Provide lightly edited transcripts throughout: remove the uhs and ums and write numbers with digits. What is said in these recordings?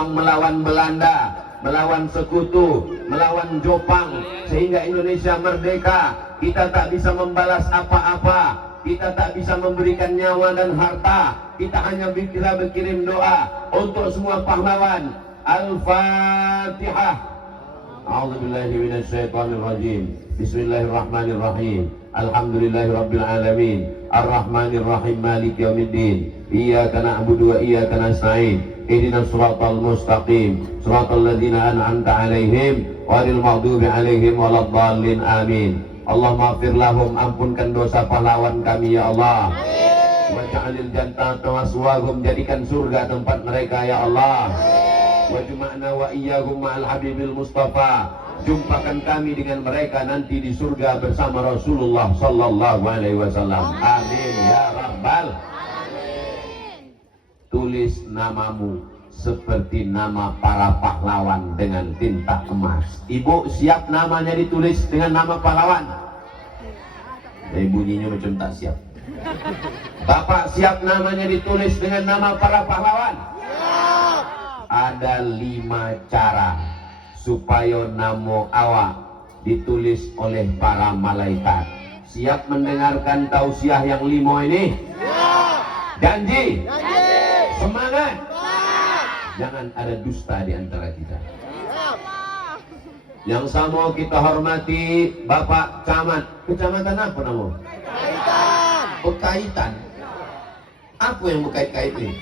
melawan Belanda, melawan sekutu, melawan Jepang, sehingga Indonesia merdeka. Kita tak bisa membalas apa-apa, kita tak bisa memberikan nyawa dan harta, kita hanya bisa berkirim doa untuk semua pahlawan. Al-Fatihah. A'udzubillahi minasyaitonirrajim. Bismillahirrahmanirrahim. Alhamdulillahirabbil alamin. Arrahmanirrahim. Maliki yaumiddin. Iyyaka na'budu wa iyyaka nasta'in. Ihdinas siratal mustaqim. Siratal ladzina an'amta 'alaihim ghairil maghdubi 'alaihim waladdallin. Amin. Allahumma ighfir lahum, ampunkan dosa pahlawan kami ya Allah. Waj'alil jannata maswahum, jadikan surga tempat mereka ya Allah. Wajma'na wa iyyahum ma'al habibil mustafa, jumpakan kami dengan mereka nanti di surga bersama Rasulullah sallallahu alaihi wasallam. Amin ya rabbal alamin. Tulis namamu seperti nama para pahlawan dengan tinta emas. Ibu siap namanya ditulis dengan nama pahlawan? Bunyinya macam tak siap. Bapak siap namanya ditulis dengan nama para pahlawan? Ada 5 cara supaya nama awak ditulis oleh para malaikat. Siap mendengarkan tausiah yang 5 ini? Janji? Semangat? Jangan ada dusta di antara kita. Yang sama kita hormati Bapak Camat. Kecamatan apa nama? Pekaitan. Apa yang berkait-kait ini?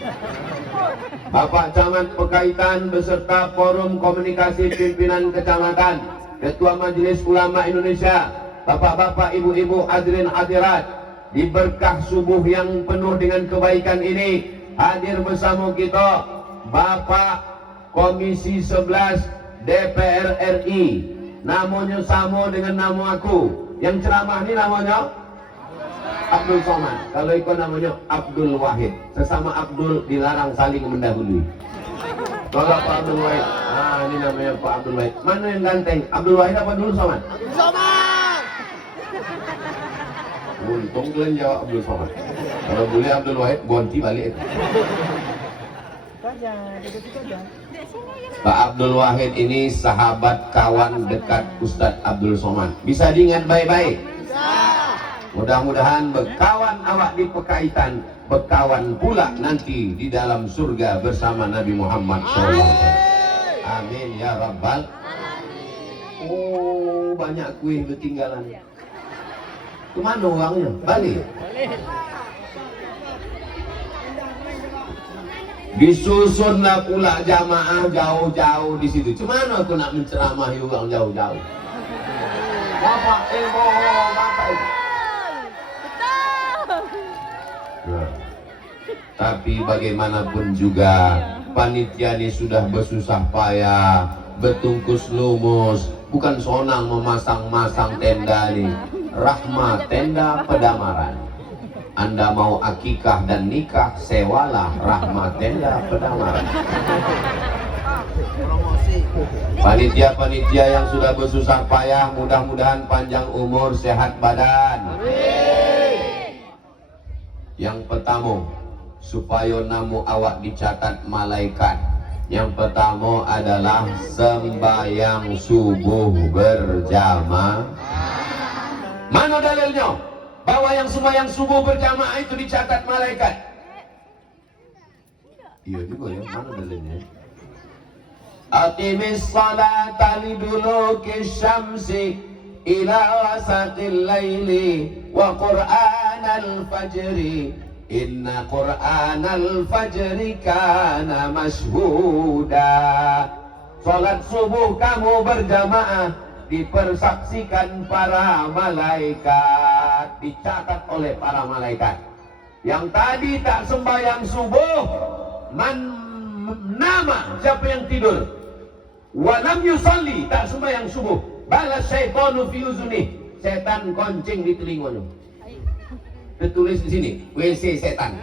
Bapak Camat Pekaitan beserta Forum Komunikasi Pimpinan Kecamatan, Ketua Majelis Ulama Indonesia, Bapak-bapak, ibu-ibu, hadirin hadirat, di berkah subuh yang penuh dengan kebaikan ini, hadir bersama kita Bapak Komisi 11 DPR RI. Namanya sama dengan nama aku. Yang ceramah ini namanya Abdul Somad. Kalau ikut namanya Abdul Wahid. Sesama Abdul dilarang saling mendahului. Kalau Pak Abdul Wahid, ini namanya Pak Abdul Wahid. Mana yang ganteng? Abdul Wahid apa Abdul Somad? Abdul Somad. Untung kalian jawab Abdul Somad. Kalau boleh Abdul Wahid, bonti balik. Pak Abdul Wahid ini sahabat kawan dekat Ustadz Abdul Somad. Bisa diingat baik-baik? Mudah-mudahan berkawan awak di Pekaitan, berkawan pula nanti di dalam surga bersama Nabi Muhammad SAW. Amin ya rabbal alamin. Oh, banyak kue ketinggalan. Kemana uangnya? Balik. Disusunlah pula jamaah jauh-jauh di situ. Cemana aku nak menceramahi orang jauh-jauh? Bapak ibu, bapak ibu. Nah, tapi bagaimanapun juga panitia ini sudah bersusah payah, bertungkus lumus, bukan sonang memasang-masang tenda ini. Rahmat tenda pedamaran. Anda mau akikah dan nikah, sewalah Rahmat tenda pedamaran. Panitia-panitia yang sudah bersusah payah, mudah-mudahan panjang umur, sehat badan. Yang pertama, supaya namu awak dicatat malaikat, yang pertama adalah sembahyang subuh berjamaah. Mana dalilnya bahwa yang sembahyang subuh berjamaah itu dicatat malaikat? Iya juga ya, mana dalilnya? Aqimis salata liduluki syamsi ila wasaqil laili wa qur'anal fajri inna qur'anal fajri kana mashhuda. Salat subuh kamu berjamaah dipersaksikan para malaikat, dicatat oleh para malaikat. Yang tadi tak sembahyang subuh, nama siapa yang tidur, walam yusalli, tak sembahyang subuh, balas syaitanu fi uzunih, setan koncing di telinganya. Tertulis di sini, WC setan,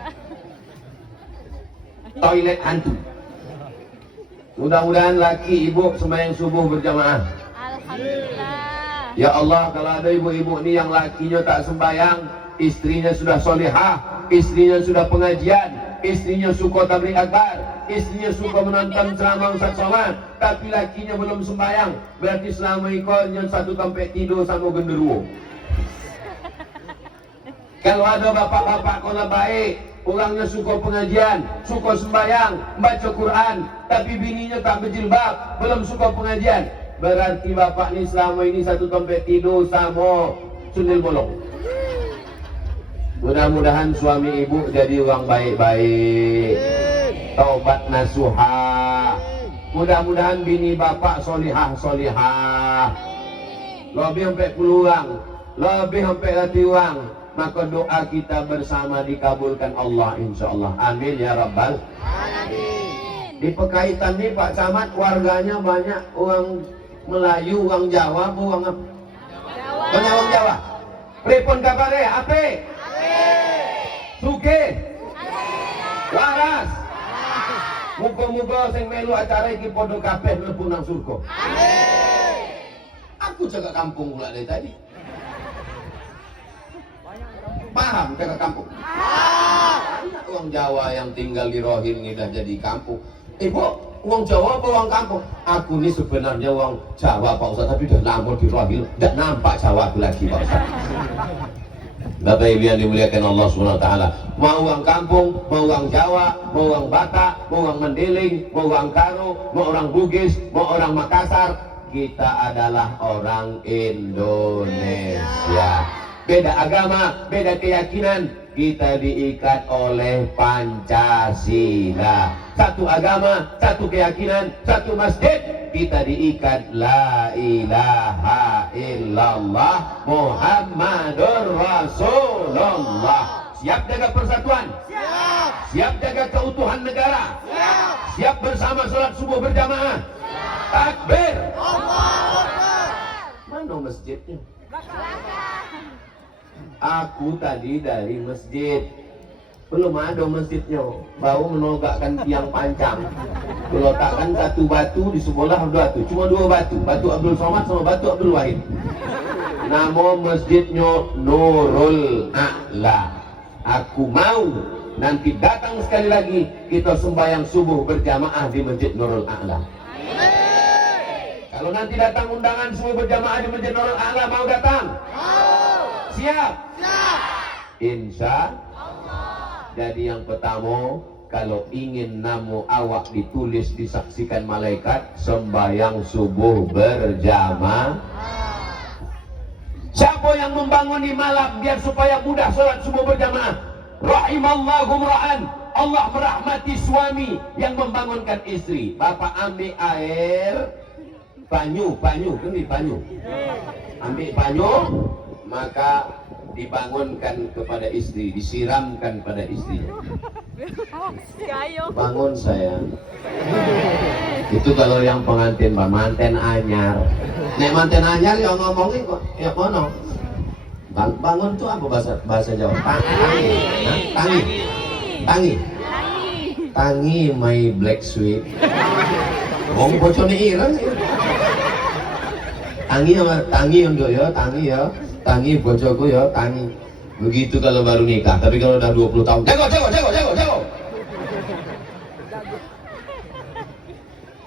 toilet hantu. Mudah-mudahan laki ibu sembahyang subuh berjamaah. Alhamdulillah. Ya Allah, kalau ada ibu-ibu ini yang lakinya tak sembahyang, istrinya sudah solehah, istrinya sudah pengajian, istrinya suka tabligh akbar, istrinya suka menonton drama Ustaz Somad, tapi lakinya belum sembahyang, berarti selama ikonnya satu sampai tidur sama genderuwo. Kalau ada bapak-bapak kola baik, orangnya suka pengajian, suka sembahyang, baca Quran, tapi bininya tak berjilbab, belum suka pengajian, berarti bapak ni selama ini satu sampai tidur sama sundel bolong. Mudah-mudahan suami ibu jadi orang baik-baik, taubat nasuha. Mudah-mudahan bini bapak solihah-solihah. Lebih sampai peluang, lebih sampai hati uang. Maka doa kita bersama dikabulkan Allah insyaAllah. Amin ya Rabbal Alamin. Di Pekaitan ini Pak Camat warganya banyak orang Melayu, orang Jawa, orang apa? Banyak orang Jawa. Pripun kabare? Ape? Sugih? Waras? Muga-muga sing melu acara iki padha kabeh mlebu nang surga. Amin. Aku jaga kampung pula dari tadi. Paham jaga kampung? Anak orang Jawa yang tinggal di Rohim ini dah jadi kampung. Ibu, orang Jawa apa orang kampung? Aku ini sebenarnya orang Jawa Pak Ustaz, tapi dah lama di Rohim, tak nampak Jawa aku lagi Pak Ustaz. Bapak Ibu yang dimuliakan Allah SWT, mau orang kampung, mau orang Jawa, mau orang Batak, mau orang Mendeling, mau orang Karo, mau orang Bugis, mau orang Makassar, kita adalah orang Indonesia. Beda agama, beda keyakinan, kita diikat oleh Pancasila. Satu agama, satu keyakinan, satu masjid, kita diikat la ilaha illallah Muhammadur Rasulullah. Siap jaga persatuan? Siap. Siap jaga keutuhan negara? Siap. Siap bersama sholat subuh berjamaah? Siap. Takbir. Allahu Akbar. Mana masjidnya? Aku tadi dari masjid, belum ada masjidnya, baru menogakkan tiang pancang. Diletakkan satu batu di sebelah batu, cuma dua batu, batu Abdul Somad sama batu Abdul Wahid. Nama masjidnya Nurul A'la. Aku mau nanti datang sekali lagi kita sembahyang subuh berjamaah di masjid Nurul A'la. Kalau nanti datang undangan subuh berjamaah di masjid Nurul A'la, mau datang? Siap? Siap. Insya Allah. Jadi yang pertama, kalau ingin nama awak ditulis disaksikan malaikat, sembahyang subuh berjamaah. Siapa yang membangun di malam biar supaya mudah sholat subuh berjamaah? Rahimallahu mra'an. Allah merahmati suami yang membangunkan istri. Bapak ambil air banyu, ini banyu. Ambil banyu, maka dibangunkan kepada istri, disiramkan pada istrinya. Bangun sayang. Itu kalau yang pengantin, manten anyar. Nek manten anyar yang ngomongin kok, ya kono. Bangun itu apa bahasa Jawa? Tangi my black sweet. Wong bocone ireng. Tangi untuk ya, tangi bojoku ya, tangi. Begitu kalau baru nikah, tapi kalau udah 20 tahun, jago.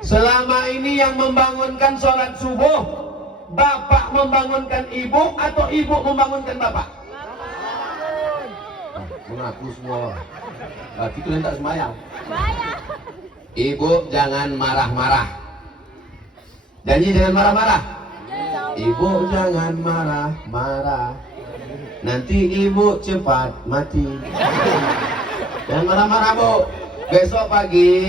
Selama ini yang membangunkan sholat subuh, bapak membangunkan ibu atau ibu membangunkan bapak? Mengaku semua. Berarti kalian tak sembahyang. Ibu jangan marah-marah. Janji jangan marah-marah. Ibu jangan marah-marah, nanti ibu cepat mati. Jangan marah-marah bu. Besok pagi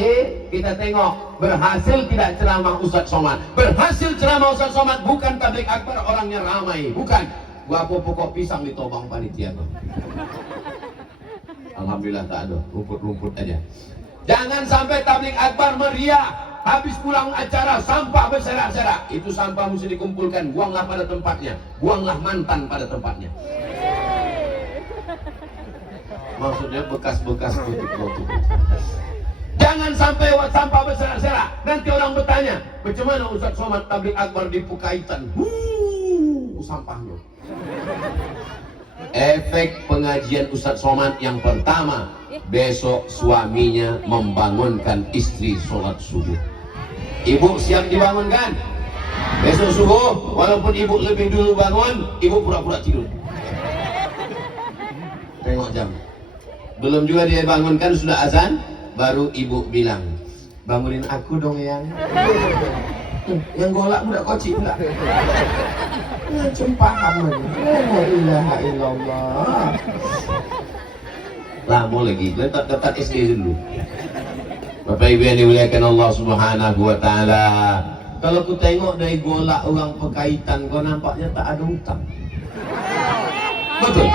kita tengok berhasil tidak ceramah Ustaz Somad. Berhasil ceramah Ustaz Somad, bukan tablik akbar orangnya ramai, bukan. Gua pokok pisang ditobang panitia tuh. Alhamdulillah tak ada, rumput-rumput aja. Jangan sampai tablik akbar meriah. Habis pulang acara sampah berserak-serak. Itu sampah mesti dikumpulkan, buanglah pada tempatnya. Buanglah mantan pada tempatnya. Maksudnya bekas-bekas tutup-tutup. Jangan sampai sampah berserak-serak. Nanti orang bertanya, bagaimana Ustaz Somad tablik akbar di Pekaitan? Sampahnya. efek pengajian Ustadz Somad yang pertama, besok suaminya membangunkan istri sholat subuh. Ibu siap dibangunkan? Besok subuh, walaupun ibu lebih dulu bangun, ibu pura-pura tidur. Tengok jam. Belum juga dia bangunkan, sudah azan, baru ibu bilang, bangunin aku dong yang. Yang golak budak kocik pula. Macam paham lagi. La ilaha illallah. Lama lagi, letak SD dulu. Bapak Ibu yang dimuliakan Allah Subhanahu wa taala. Kalau ku tengok dari golak orang pekaitan, kau nampaknya tak ada hutang. Betul?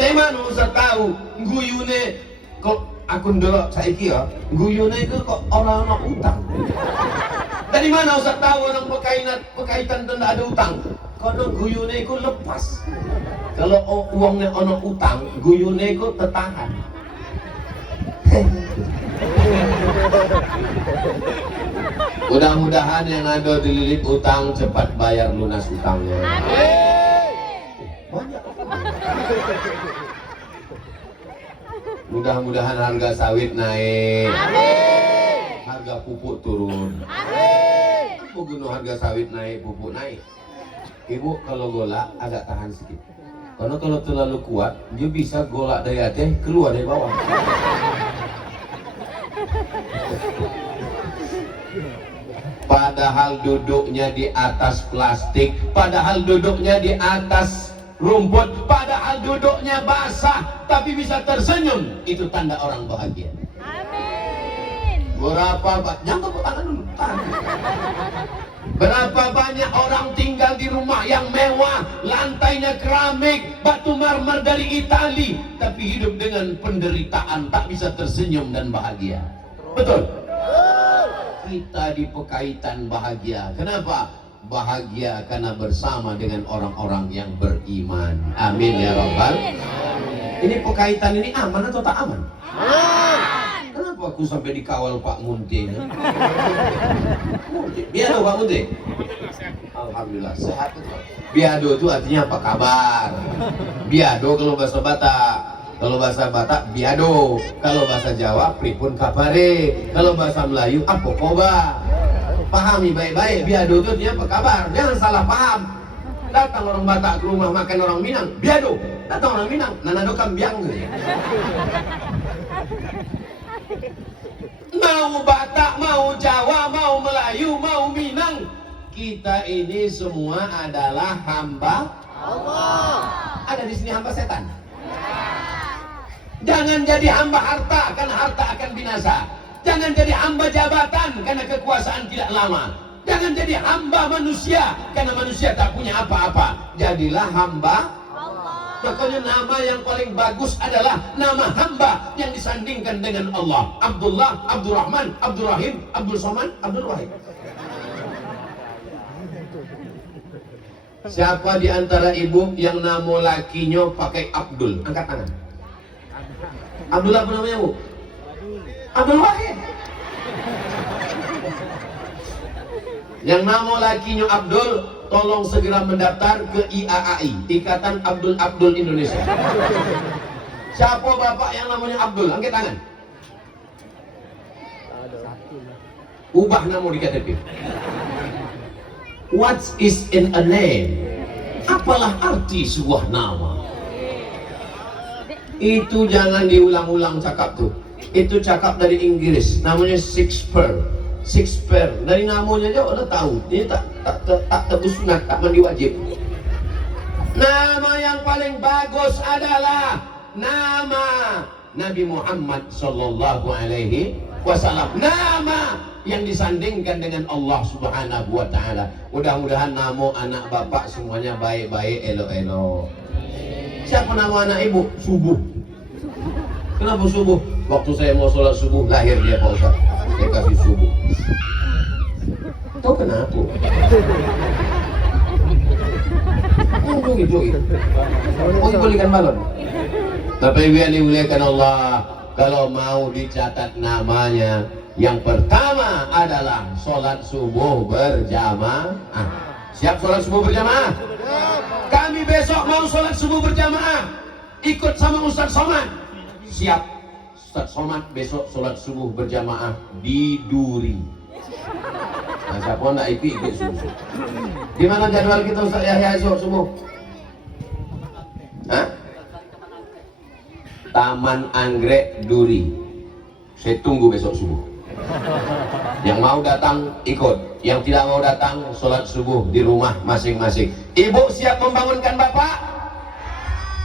Dari mana Ustaz tahu guyune kok aku ndelok saiki ya, guyune itu kok orang-orang utang. Dari mana Ustaz tahu orang pekaitan itu tidak ada utang? Karena guyune itu lepas. Kalau uangnya ono utang, guyune itu tertahan. Mudah-mudahan yang ada dililit utang cepat bayar lunas utangnya. Banyak. Mudah-mudahan harga sawit naik. Harga pupuk turun. Apa guna harga sawit naik, pupuk naik? Ibu kalau golak agak tahan sedikit. Karena kalau terlalu kuat, dia bisa golak dari atas keluar dari bawah. Padahal duduknya di atas plastik, padahal duduknya di atas rumput, padahal duduknya basah, tapi bisa tersenyum. Itu tanda orang bahagia. Amin. Jangan tepuk tangan dulu. Berapa banyak orang tinggal di rumah yang mewah, lantainya keramik, batu marmer dari Itali, tapi hidup dengan penderitaan, tak bisa tersenyum dan bahagia. Betul? Kita di pekaitan bahagia. Kenapa? Bahagia karena bersama dengan orang-orang yang beriman. Amin ya Rabbal. Ini pekaitan ini aman atau tak aman? Kenapa aku sampai dikawal Pak Munti? Biado Pak Munti? Alhamdulillah sehat. Biado itu artinya apa kabar? Biado kalau bahasa Batak. Kalau bahasa Batak biado, kalau bahasa Jawa pripun kabare, kalau bahasa Melayu apa koba. Pahami baik-baik, biado itu dia apa kabar, jangan salah paham. Datang orang Batak ke rumah makan orang Minang, biado. Datang orang Minang, nanado kambiang. Mau Batak, mau Jawa, mau Melayu, mau Minang, kita ini semua adalah hamba Allah. Ada di sini hamba setan. Jangan jadi hamba harta, karena harta akan binasa. Jangan jadi hamba jabatan, karena kekuasaan tidak lama. Jangan jadi hamba manusia, karena manusia tak punya apa-apa. Jadilah hamba Allah. Pokoknya nama yang paling bagus adalah nama hamba yang disandingkan dengan Allah. Abdullah, Abdurrahman, Abdurrahim, Abdul Somad, Abdul Wahid. Siapa di antara ibu yang nama lakinya pakai Abdul? Angkat tangan. Abdullah apa namanya bu? Abdul Wahid. Yang nama lakinya Abdul, tolong segera mendaftar ke IAAI, Ikatan Abdul Indonesia. Siapa bapak yang namanya Abdul? Angkat tangan. Ubah nama di KTP. What is in a name? Apalah arti sebuah nama? Itu jangan diulang-ulang cakap tuh. Itu cakap dari Inggris, namanya Shakespeare. Dari namanya aja udah tahu. Ini tak tebus sunat, tak mandi wajib. Nama yang paling bagus adalah nama Nabi Muhammad Sallallahu Alaihi Wasallam. Nama yang disandingkan dengan Allah Subhanahu Wa Taala. Mudah-mudahan nama anak bapak semuanya baik-baik, elok-elok. Siapa nama anak ibu? Subuh. Kenapa subuh? Waktu saya mau sholat subuh lahir dia Pak Ustaz. Saya kasih subuh. Tahu kenapa? Jogi. Oh, belikan balon. Bapak Ibu yang dimuliakan Allah, kalau mau dicatat namanya, yang pertama adalah sholat subuh berjamaah. Siap sholat subuh berjamaah? Kami besok mau sholat subuh berjamaah, ikut sama Ustaz Somad. Siap, Ustaz Somad besok sholat subuh berjamaah di Duri. Nah, siapa nak ikut subuh? Gimana jadwal kita Ustaz Yahya esok subuh? Hah? Taman Anggrek Duri. Saya tunggu besok subuh. Yang mau datang ikut, yang tidak mau datang sholat subuh di rumah masing-masing. Ibu siap membangunkan bapak?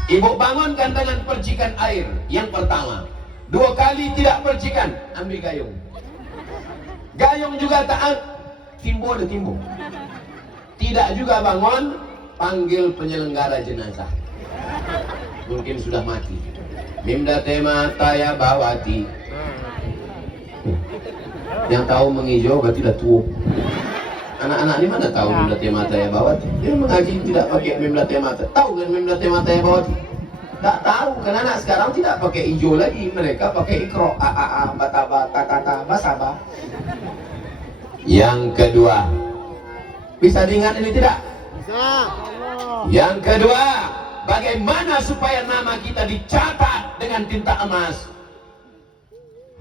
Ibu bangunkan dengan percikan air. Yang pertama, 2 kali tidak percikan, ambil gayung. Gayung juga tak timbo ada timbo. Tidak juga bangun, panggil penyelenggara jenazah. Mungkin sudah mati. Mimda tema taya bawati. Yang tahu menghijau berarti dah tua. Anak-anak ini mana tahu Mimda tema taya bawati? Dia mengaji tidak pakai Mimda tema. Tahu kan Mimda tema taya bawati? Tak tahu, karena anak sekarang tidak pakai hijau lagi. Mereka pakai ikro, a, bataba, kata, basaba. Yang kedua, bisa diingat ini tidak? Bisa. Yang kedua, bagaimana supaya nama kita dicatat dengan tinta emas?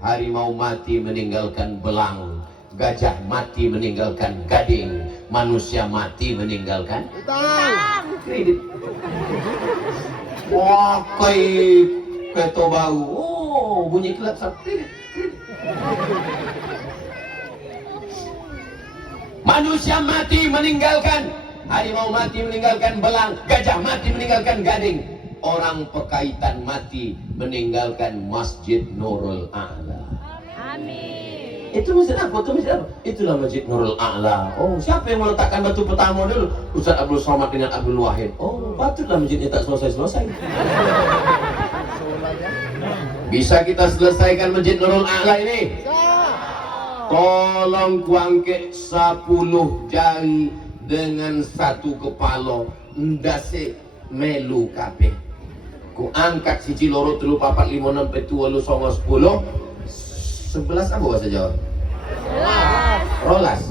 Harimau mati meninggalkan belang, gajah mati meninggalkan gading, manusia mati meninggalkan kredit. Wah, kayak bau. Oh, bunyi kelap kredit. Manusia mati meninggalkan, harimau mati meninggalkan belang, gajah mati meninggalkan gading, orang Pekaitan mati meninggalkan Masjid Nurul A'la. Amin. Itu masjid apa? Itu masjid apa? Itulah Masjid Nurul A'la. Oh, siapa yang meletakkan batu pertama dulu? Ustaz Abdul Somad dengan Abdul Wahid. Oh, patutlah masjidnya tak selesai-selesai. Bisa kita selesaikan Masjid Nurul A'la ini? Tolong kuangke 10 jari dengan 1 kepala ndase melu kabeh. Ku angkat 1 2 3 4 5 6 7 8 9 10 11 apa bahasa Jawa? Rolas.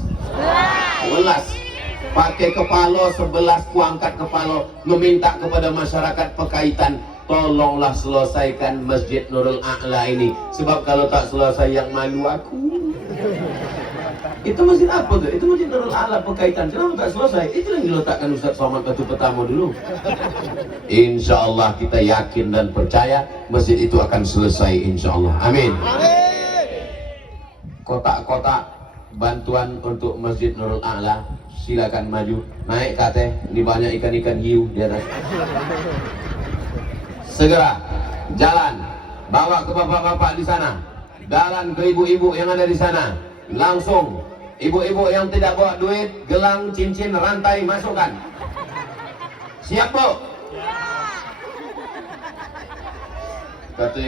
11. Pakai kepala 11, ku angkat kepala meminta kepada masyarakat Pekaitan, tolonglah selesaikan Masjid Nurul A'la ini, sebab kalau tak selesai yang malu aku. Itu masjid apa tuh? Itu Masjid Nurul A'la Pekaitan. Kenapa tak selesai? Itu yang diletakkan Ustaz Somad batu pertama dulu. Insya Allah kita yakin dan percaya masjid itu akan selesai insya Allah. Amin. Kotak-kotak bantuan untuk Masjid Nurul A'la silakan maju. Naik kate, ini banyak ikan-ikan hiu di atas. Segera jalan, bawa ke bapak-bapak di sana, jalan ke ibu-ibu yang ada di sana. Langsung ibu-ibu yang tidak bawa duit, gelang, cincin, rantai masukkan. Siap, Bu? Kata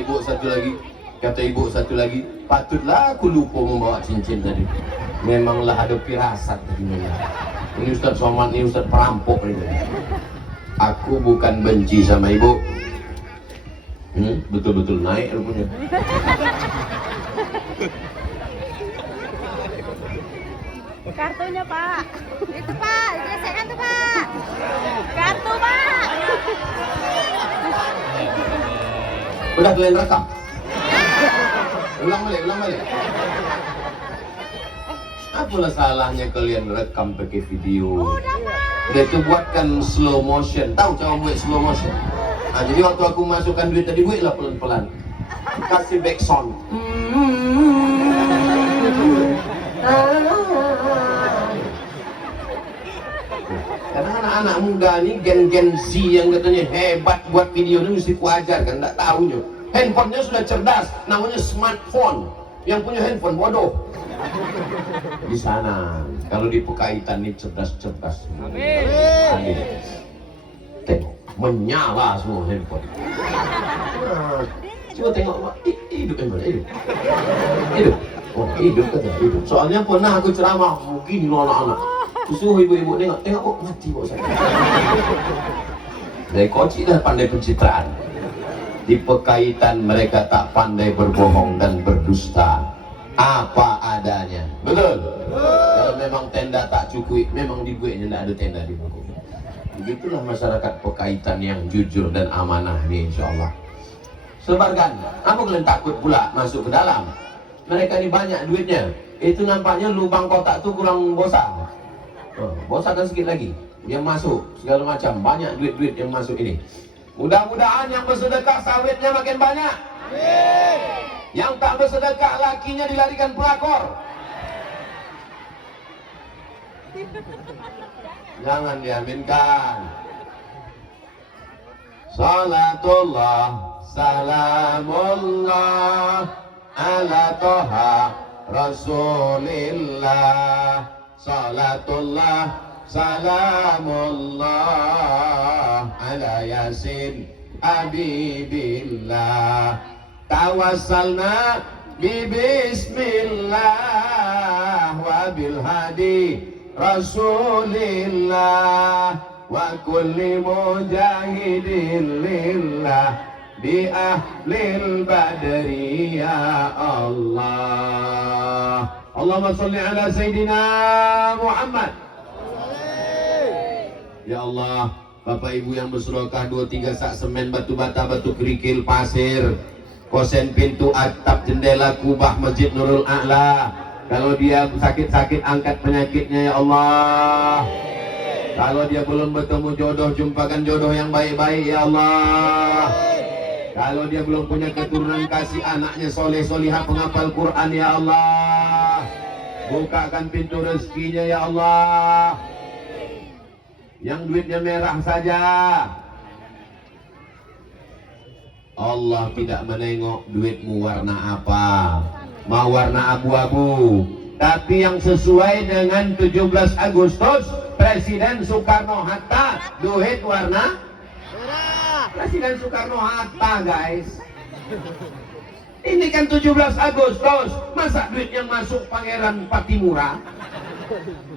ibu satu lagi, patutlah aku lupa membawa cincin tadi. Memanglah ada firasat tadi. Ini Ustaz Somad, ini Ustaz perampok ini. Aku bukan benci sama ibu. Betul-betul naik rupanya. Kartunya Pak. Itu Pak, gesekan tuh Pak. Kartu Pak. Udah kalian rekam. Ulang balik. Apalah salahnya kalian rekam pakai video? Udah Pak. Dia itu buatkan slow motion. Tahu cara buat slow motion? Nah, jadi waktu aku masukkan duit tadi, buatlah pelan-pelan. Kasih back sound. Karena anak-anak muda ini gen Z yang katanya hebat buat video ini mesti kuajarkan, tak tahunya. Handphonenya sudah cerdas, namanya smartphone. Yang punya handphone bodoh. Di sana, kalau di Pekaitan ini cerdas-cerdas. Amin. Tengok, menyala semua handphone. Coba tengok, hidup handphone, hidup. Oh, hidup kata, hidup. Soalnya pernah aku ceramah, mungkin anak-anak. Suruh ibu-ibu tengok, oh mati kok saya. Dari kocik dah pandai pencitraan. Di Pekaitan mereka tak pandai berbohong dan berdusta. Apa adanya. Betul? Kalau memang tenda tak cukup, memang dibuatnya tidak ada tenda di buku. Begitulah masyarakat Pekaitan yang jujur dan amanah ini, insya Allah. Sebarkan. Apa kalian takut pula masuk ke dalam? Mereka ini banyak duitnya. Itu nampaknya lubang kotak tuh kurang bosan. Bosakan sedikit lagi. Yang masuk segala macam, banyak duit-duit yang masuk ini. Mudah-mudahan yang bersedekah sawitnya makin banyak. Yang tak bersedekah lakinya dilarikan pelakor. Jangan diaminkan. Salatullah, salamullah ala toha Rasulillah. Salatullah, salamullah ala Yasin Habibillah. Tawassalna bi bismillah wa bil hadi Rasulillah wa kulli mujahidin lillah bi ahlil badri ya Allah. Allahumma salli ala Sayyidina Muhammad. Ya Allah, Bapak Ibu yang bersedekah 2-3 sak semen, batu bata, batu kerikil, pasir, kosen pintu, atap, jendela, kubah Masjid Nurul A'la. Kalau dia sakit-sakit, angkat penyakitnya ya Allah. Kalau dia belum bertemu jodoh, jumpakan jodoh yang baik-baik ya Allah. Kalau dia belum punya keturunan, kasih anaknya soleh-solihah penghafal Quran ya Allah. Bukakan pintu rezekinya ya Allah. Yang duitnya merah saja, Allah tidak menengok duitmu warna apa. Mau warna abu-abu, tapi yang sesuai dengan 17 Agustus Presiden Soekarno-Hatta, duit warna merah. Presiden Soekarno-Hatta, guys. Ini kan 17 Agustus, masa duit yang masuk Pangeran Patimura?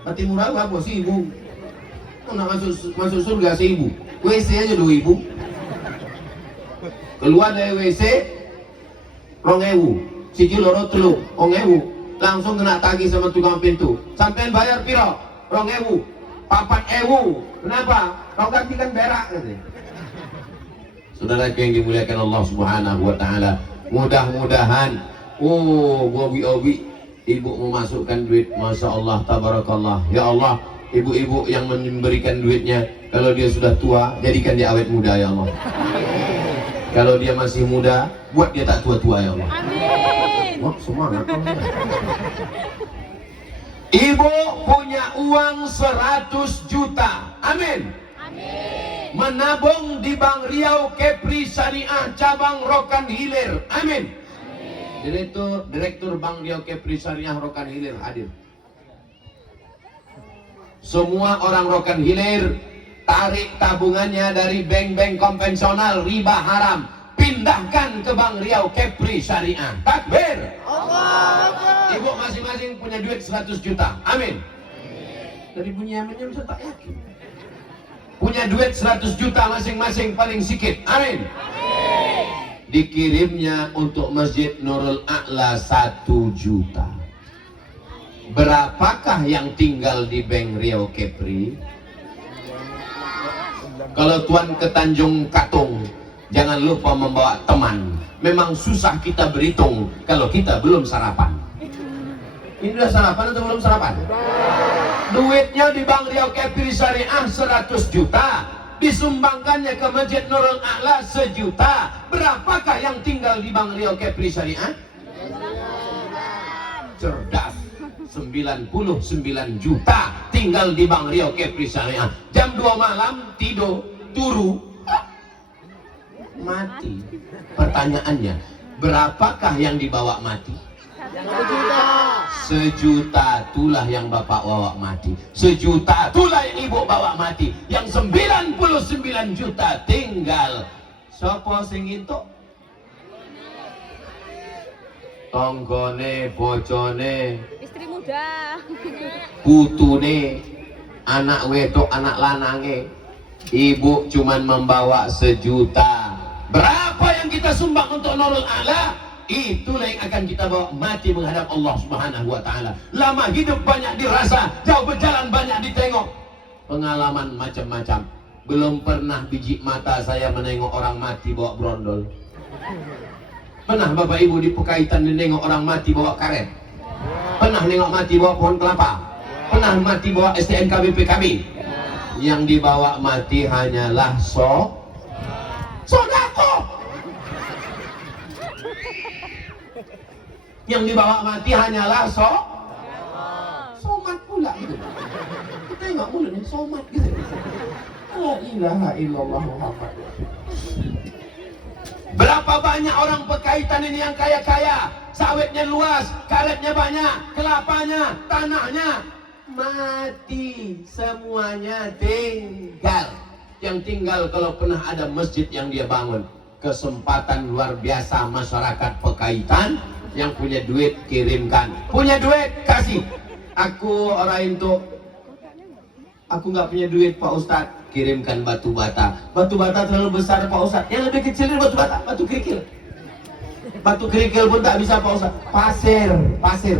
Patimura apa sih ibu? Nak masuk surga 1.000, WC aja 2.000. Keluar dari WC 2.000, siji loro telu 2.000, langsung kena tagih sama tukang pintu. Sampean bayar piro? 2.000, 4.000. Kenapa? Kau gantikan berak katanya. Saudara yang dimuliakan Allah Subhanahu wa taala, mudah-mudahan bobi-obi ibu memasukkan duit, masya Allah, tabarakallah. Ya Allah, ibu-ibu yang memberikan duitnya, kalau dia sudah tua, jadikan dia awet muda ya Allah. Kalau dia masih muda, buat dia tak tua-tua ya Allah. Amin. Wah, semangat. Ibu punya uang 100 juta. Amin. Amin. Menabung di Bank Riau Kepri Syariah cabang Rokan Hilir. Amin. Direktur Bank Riau Kepri Syariah Rokan Hilir hadir. Semua orang Rokan Hilir tarik tabungannya dari bank-bank konvensional riba haram, pindahkan ke Bank Riau Kepri Syariah. Takbir. Allah. Ibu masing-masing punya duit 100 juta. Amin. Dari bunyi aminnya bisa tak yakin. Punya duit 100 juta masing-masing paling sikit. Amin. Dikirimnya untuk Masjid Nurul A'la 1 juta. Berapakah yang tinggal di Bank Riau Kepri? Kalau tuan ke Tanjung Katung, jangan lupa membawa teman. Memang susah kita berhitung kalau kita belum sarapan. Ini udah sarapan atau belum sarapan? Duitnya di Bank Riau Kepri Syariah 100 juta, disumbangkannya ke Masjid Nurul A'la 1 juta. Berapakah yang tinggal di Bank Riau Kepri Syariah? Cerdas. 99 juta tinggal di Bank Riau Kepri Syariah. Jam 2 malam tidur, turu, mati. Pertanyaannya, berapakah yang dibawa mati? 1 juta itulah yang bapak bawa mati. 1 juta itulah yang ibu bawa mati. Yang 99 juta tinggal. Sopo sing itu? Tonggone, bojone, Istri muda. putune, anak wedok, anak lanange. Ibu cuman membawa 1 juta. Berapa yang kita sumbang untuk Nurul A'la? Itulah yang akan kita bawa mati menghadap Allah Subhanahu wa taala. Lama hidup banyak dirasa, jauh berjalan banyak ditengok. Pengalaman macam-macam. Belum pernah biji mata saya menengok orang mati bawa brondol. Pernah Bapak Ibu di Pekaitan menengok orang mati bawa karet? Pernah nengok mati bawa pohon kelapa? Pernah mati bawa STNK BPKB? Yang dibawa mati hanyalah sodako. Yang dibawa mati hanyalah somat pula gitu. Kita nggak mulu nih somat gitu. La ilaha illallah Muhammad. Berapa banyak orang Pekaitan ini yang kaya-kaya, sawitnya luas, karetnya banyak, kelapanya, tanahnya mati semuanya tinggal. Yang tinggal kalau pernah ada masjid yang dia bangun. Kesempatan luar biasa masyarakat Pekaitan. Yang punya duit kirimkan, punya duit kasih. Aku orang itu, aku nggak punya duit Pak Ustadz, kirimkan batu bata. Batu bata terlalu besar Pak Ustadz, yang lebih kecil dari batu bata, batu kerikil. Batu kerikil pun tak bisa Pak Ustadz. Pasir,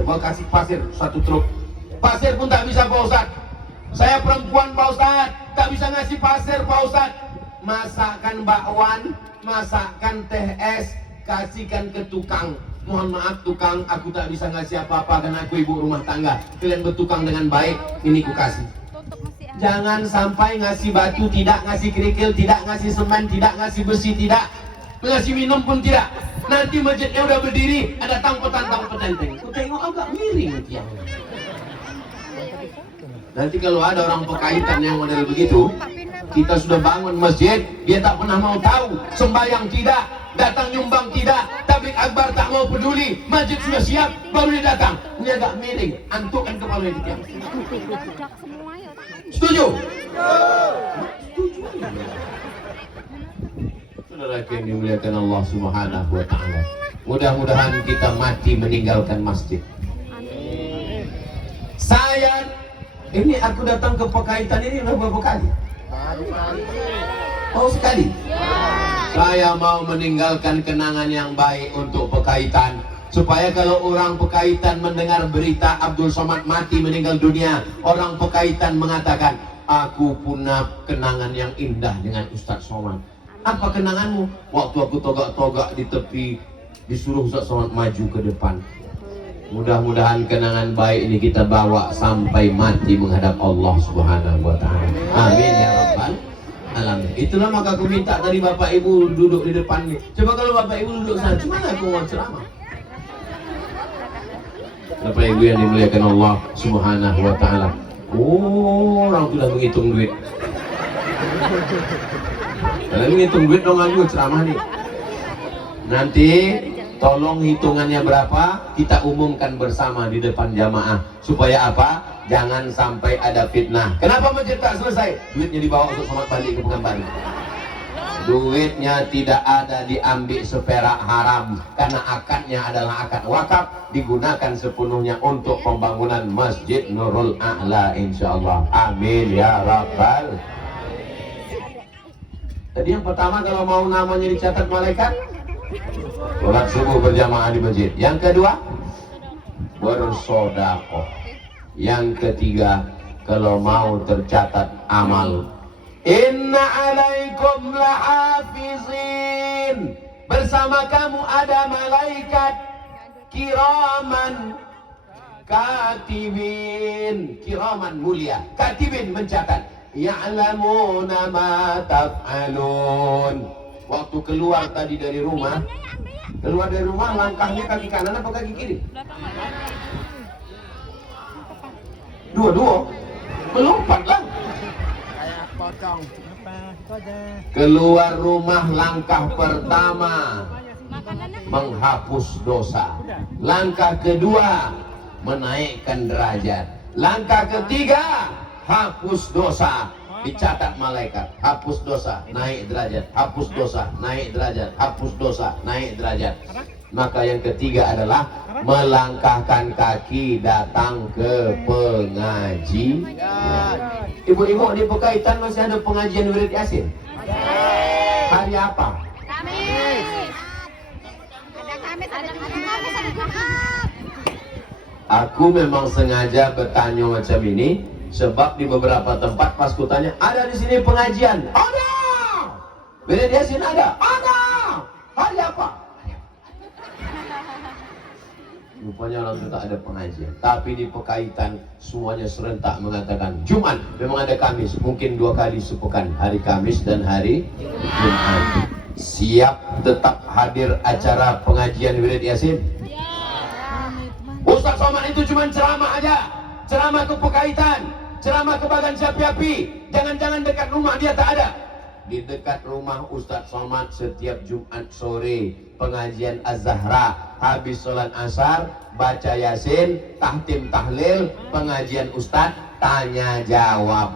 mau kasih pasir satu truk. Pasir pun tak bisa Pak Ustadz. Saya perempuan Pak Ustadz, tak bisa ngasih pasir Pak Ustadz. Masakkan bakwan, masakkan teh es, kasihkan ke tukang. Mohon maaf tukang, aku tak bisa ngasih apa-apa karena aku ibu rumah tangga. Kalian bertukang dengan baik, ini ku kasih. Jangan sampai ngasih batu, tidak ngasih kerikil, tidak ngasih semen, tidak ngasih besi, tidak ngasih minum pun tidak. Nanti masjidnya udah berdiri, ada tangkutan tenteng. Ku tengok agak miring tiangnya. Nanti kalau ada orang Pekaitan yang model begitu, kita sudah bangun masjid, dia tak pernah mau tahu, sembahyang tidak, datang nyumbang tidak, tablik akbar tak mau peduli, masjid sudah siap, baru dia datang. Ini agak miring, antukkan kepala di tiang. Setuju? Setuju. Saudara yang dimuliakan Allah Subhanahu wa Ta'ala, mudah-mudahan kita mati meninggalkan masjid. Ini aku datang ke Pekaitan ini udah berapa kali? Oh sekali? Saya mau meninggalkan kenangan yang baik untuk Pekaitan, supaya kalau orang Pekaitan mendengar berita Abdul Somad mati meninggal dunia, orang Pekaitan mengatakan, aku punya kenangan yang indah dengan Ustadz Somad. Apa kenanganmu? Waktu aku togak-togak di tepi, disuruh Ustadz Somad maju ke depan. Mudah-mudahan kenangan baik ini kita bawa sampai mati menghadap Allah Subhanahu wa Ta'ala. Amin ya rabbal alamin. Itulah maka aku minta tadi Bapak Ibu duduk di depan nih. Coba kalau Bapak Ibu duduk sana, gimana aku mau ceramah? Bapak Ibu yang dimuliakan Allah Subhanahu wa Ta'ala. Oh, orang sudah menghitung duit. Kalau menghitung duit dong aku ceramah nih. Nanti tolong hitungannya berapa, kita umumkan bersama di depan jamaah. Supaya apa? Jangan sampai ada fitnah. Kenapa masjid tak selesai? Duitnya dibawa untuk Somad balik ke Pekanbaru. Duitnya tidak ada diambil seperak haram. Karena akadnya adalah akad wakaf, digunakan sepenuhnya untuk pembangunan Masjid Nurul A'la insyaallah. Amin ya rabbal. Tadi yang pertama kalau mau namanya dicatat malaikat, sholat subuh berjamaah di masjid. Yang kedua, bersodakoh. Yang ketiga, kalau mau tercatat amal, inna alaikum lahafizin, bersama kamu ada malaikat kiraman katibin. Kiraman mulia, katibin mencatat. Ya'lamuna ma taf'alun. Waktu keluar tadi dari rumah, langkahnya kaki kanan apa kaki kiri? Dua-dua, melompat lah. Keluar rumah langkah pertama menghapus dosa, langkah kedua menaikkan derajat, langkah ketiga hapus dosa. Dicatat malaikat, hapus dosa, naik derajat, hapus dosa, naik derajat, hapus dosa, naik derajat. Maka yang ketiga adalah melangkahkan kaki datang ke pengajian. Ibu-ibu di Pekaitan masih ada pengajian wirid Yasin? Hari apa? Kamis. Ada Kamis, ada Jumat. Aku memang sengaja bertanya macam ini Sebab di beberapa tempat pas kutanya, ada di sini pengajian. Ada. Wirid Yasin ada. Ada. Hari apa? Rupanya orang itu tak ada pengajian. Tapi di Pekaitan semuanya serentak mengatakan Jumat. Memang ada Kamis, mungkin 2 kali sepekan, hari Kamis dan hari Jumat. Siap tetap hadir acara pengajian Wirid Yasin? Ustaz Somad itu cuma ceramah aja. Ceramah ke Pekaitan, ceramah ke Bagan Siapi-api. Jangan-jangan dekat rumah dia tak ada. Di dekat rumah Ustaz Somad setiap Jumat sore pengajian Az-Zahra, habis sholat asar baca Yasin, tahtim tahlil, pengajian Ustaz tanya jawab.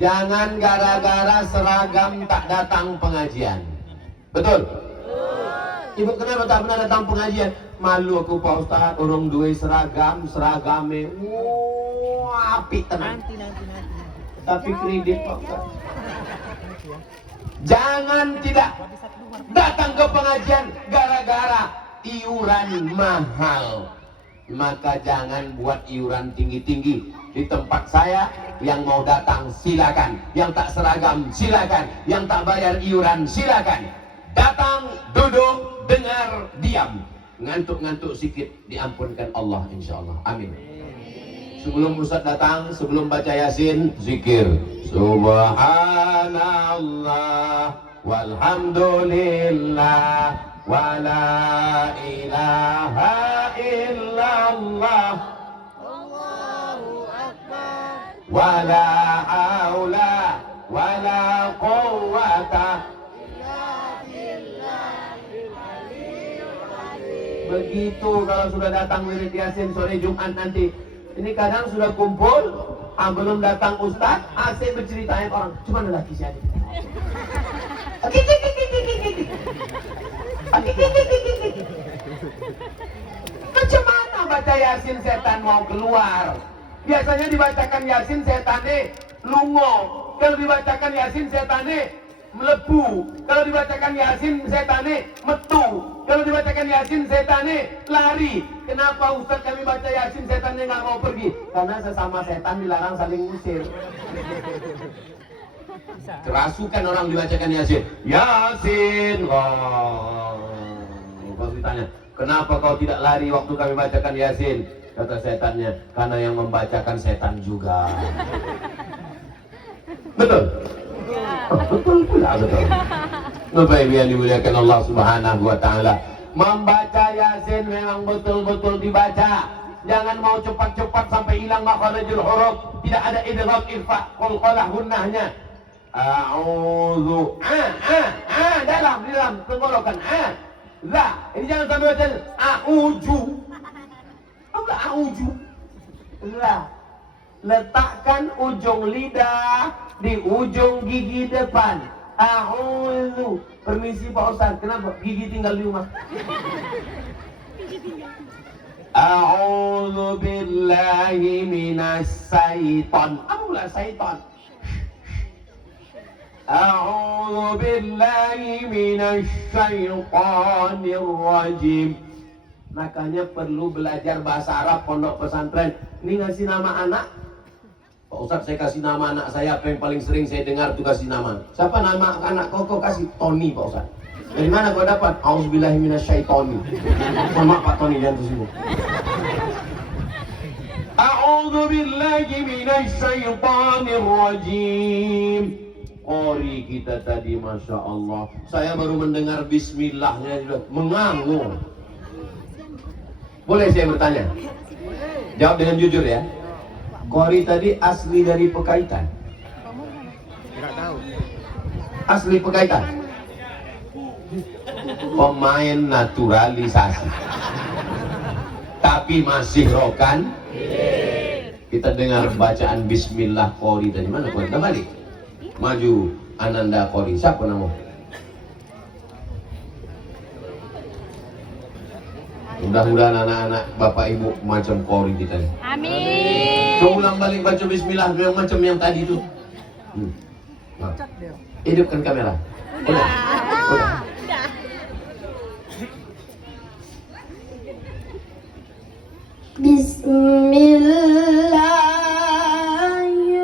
Jangan gara-gara seragam tak datang pengajian. Betul? Ibu kenapa tak pernah datang pengajian? Malu aku Pak Ustaz, orang duwe seragamnya apik tenang. Tapi kredit Pak Ustaz. Jangan tidak datang ke pengajian gara-gara iuran mahal. Maka jangan buat iuran tinggi-tinggi. Di tempat saya, yang mau datang silakan, yang tak seragam silakan, yang tak bayar iuran silakan. Datang, duduk, dengar, diam. Ngantuk-ngantuk sikit diampunkan Allah insyaallah. Amin. Sebelum Ustaz datang, sebelum baca Yasin, zikir. Subhanallah walhamdulillah wala ilaha illallah Allahu akbar wala haula wala quwwata illa billahil aliyyil azim. Begitu kalau sudah datang wirid Yasin sore Jumat nanti. Ini kadang sudah kumpul, belum datang Ustaz, asik berceritain orang, cuma lelaki saja. Macam mana baca Yasin setan mau keluar? Biasanya dibacakan Yasin setannya lungo. Kalau dibacakan Yasin setannya melebu. Kalau dibacakan Yasin setannya metu. Kalau dibacakan Yasin setannya lari. Kenapa Ustaz kami baca Yasin setannya nggak mau pergi? Karena sesama setan dilarang saling usir. Kerasukan orang dibacakan Yasin. Yasin. Kalau ditanya, kenapa kau tidak lari waktu kami bacakan Yasin? Kata setannya, karena yang membacakan setan juga. Betul? Oh, betul pula, betul. Bapak Ibu yang dimuliakan Allah Subhanahu wa taala. Membaca Yasin memang betul-betul dibaca. Jangan mau cepat-cepat sampai hilang makharijul huruf. Tidak ada idgham, ikhfa, qalqalah, gunnahnya. A'udzu dalam tenggorokan la. Ini jangan sampai baca a'udzu. Apa a'udzu? La. Letakkan ujung lidah di ujung gigi depan. A'udzu. Permisi Pak Ustaz, kenapa gigi tinggal di rumah? A'udzu billahi minas syaitan. Apa pula syaitan? A'udzu billahi minasy syaithanir rajim. Makanya perlu belajar bahasa Arab pondok pesantren. Ini ngasih nama anak. Pak Ustaz, saya kasih nama anak saya, apa yang paling sering saya dengar tuh kasih nama. Siapa nama anak kau kasih? Tony Pak Ustaz. Dari mana kau dapat? Auzubillahi minasyaitonir. Sama Pak Tony jangan tersinggung. A'udzu billahi minasyaitonir rajim. Qori kita tadi Masya Allah. Saya baru mendengar bismillahnya sudah mengangung. Boleh saya bertanya? Jawab dengan jujur ya. Qori tadi asli dari Pekaitan? Tidak tahu. Asli Pekaitan? Pemain naturalisasi. Tapi masih rokan. Kita dengar bacaan bismillah Qori tadi. Mana Qori? Kita balik. Maju Ananda Qori. Siapa nama? Mudah-mudahan anak-anak bapak ibu macam Qori kita nih. Amin. Coba ulang balik baca bismillah yang macam yang tadi itu. Nah. Hidupkan kamera. Udah. Udah. Bismillahirrahmanirrahim.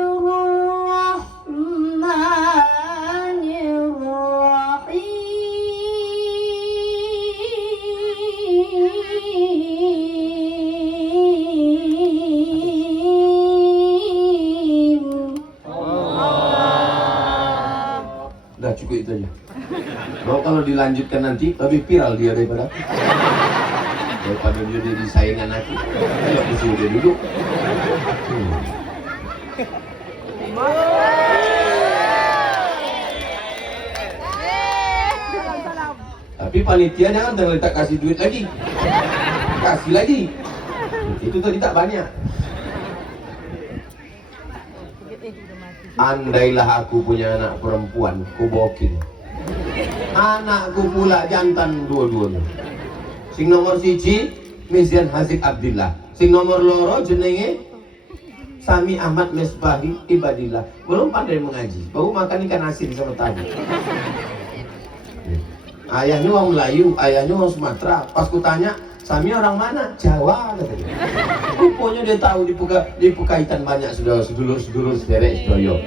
cukup itu aja. Kalau dilanjutkan nanti lebih viral dia daripada dia jadi saingan aku. Ayo aku suruh dia duduk. Tapi panitia jangan terletak kasih duit lagi. Kasih lagi. Itu tadi tak banyak. Andailah aku punya anak perempuan, ku boking. Anakku pula jantan dua-duanya. Sing nomor siji Mizian Hazik Abdillah. Sing nomor loro jenenge Sami Ahmad Mesbahi Ibadillah. Belum pandai mengaji, baru makan ikan asin sama tadi. Ayahnya orang Melayu, ayahnya orang Sumatera. Pas ku tanya, Sami orang mana? Jawa katanya. Rupanya dia tahu di Pekaitan banyak sedulur sederek sedoyo.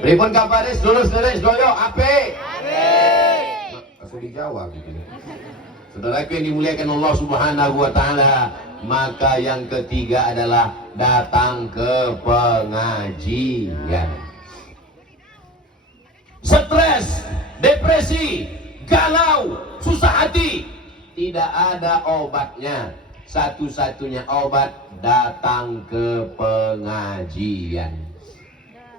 Pripun kabare sedulur-sederek sedoyo? Ape? Masuk di Jawa gitu. Saudaraku yang dimuliakan Allah Subhanahu wa taala, maka yang ketiga adalah datang ke pengajian. Stres, depresi, galau, susah hati, tidak ada obatnya. Satu-satunya obat datang ke pengajian.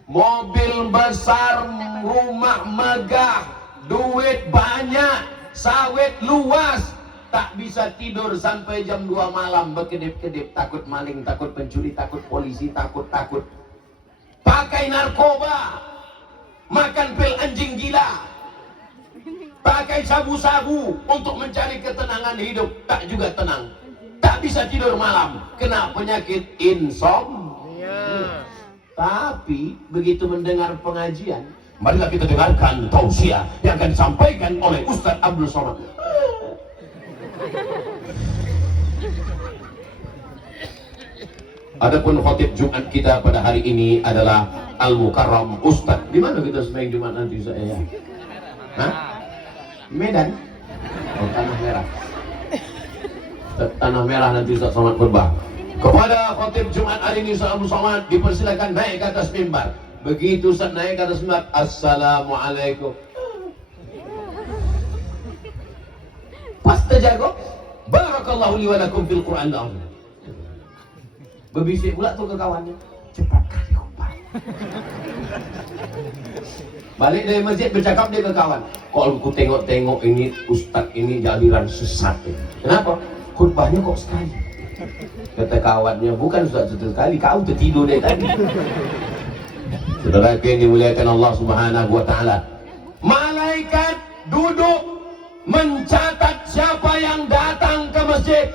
Mobil besar, rumah megah, duit banyak, sawit luas, tak bisa tidur sampai jam 2 malam berkedip-kedip, takut maling, takut pencuri, takut polisi, takut. Pakai narkoba, makan pil anjing gila, pakai sabu-sabu untuk mencari ketenangan hidup, tak juga tenang, tak bisa tidur malam, kena penyakit insomnia. Tapi begitu mendengar pengajian, marilah kita dengarkan tausiah yang akan disampaikan oleh Ustaz Abdul Somad. Adapun khatib Jumat kita pada hari ini adalah Al-Mukarram Ustaz. Di mana kita sembahyang Jumat nanti Ustaz ya? Hah? Medan? Oh, Tanah Merah. Tanah Merah nanti Ustaz Somad khutbah. Kepada khatib Jumat hari ini Ustaz Abdul Somad dipersilakan naik ke atas mimbar. Begitu Ustaz naik ke atas mimbar, Assalamualaikum. Pas terjago, barakallahu li wa lakum fil Qur'an al-azim. Berbisik pula tuh ke kawannya, cepat kali khutbah. Balik dari masjid bercakap dia ke kawan, kalau aku tengok-tengok ini ustaz ini jaliran sesat. Kenapa? Khutbahnya kok sekali. Kata kawannya, bukan ustaz sekali, kau tertidur dari tadi. Saudara yang dimuliakan Allah Subhanahu wa taala, malaikat duduk mencatat siapa yang datang ke masjid.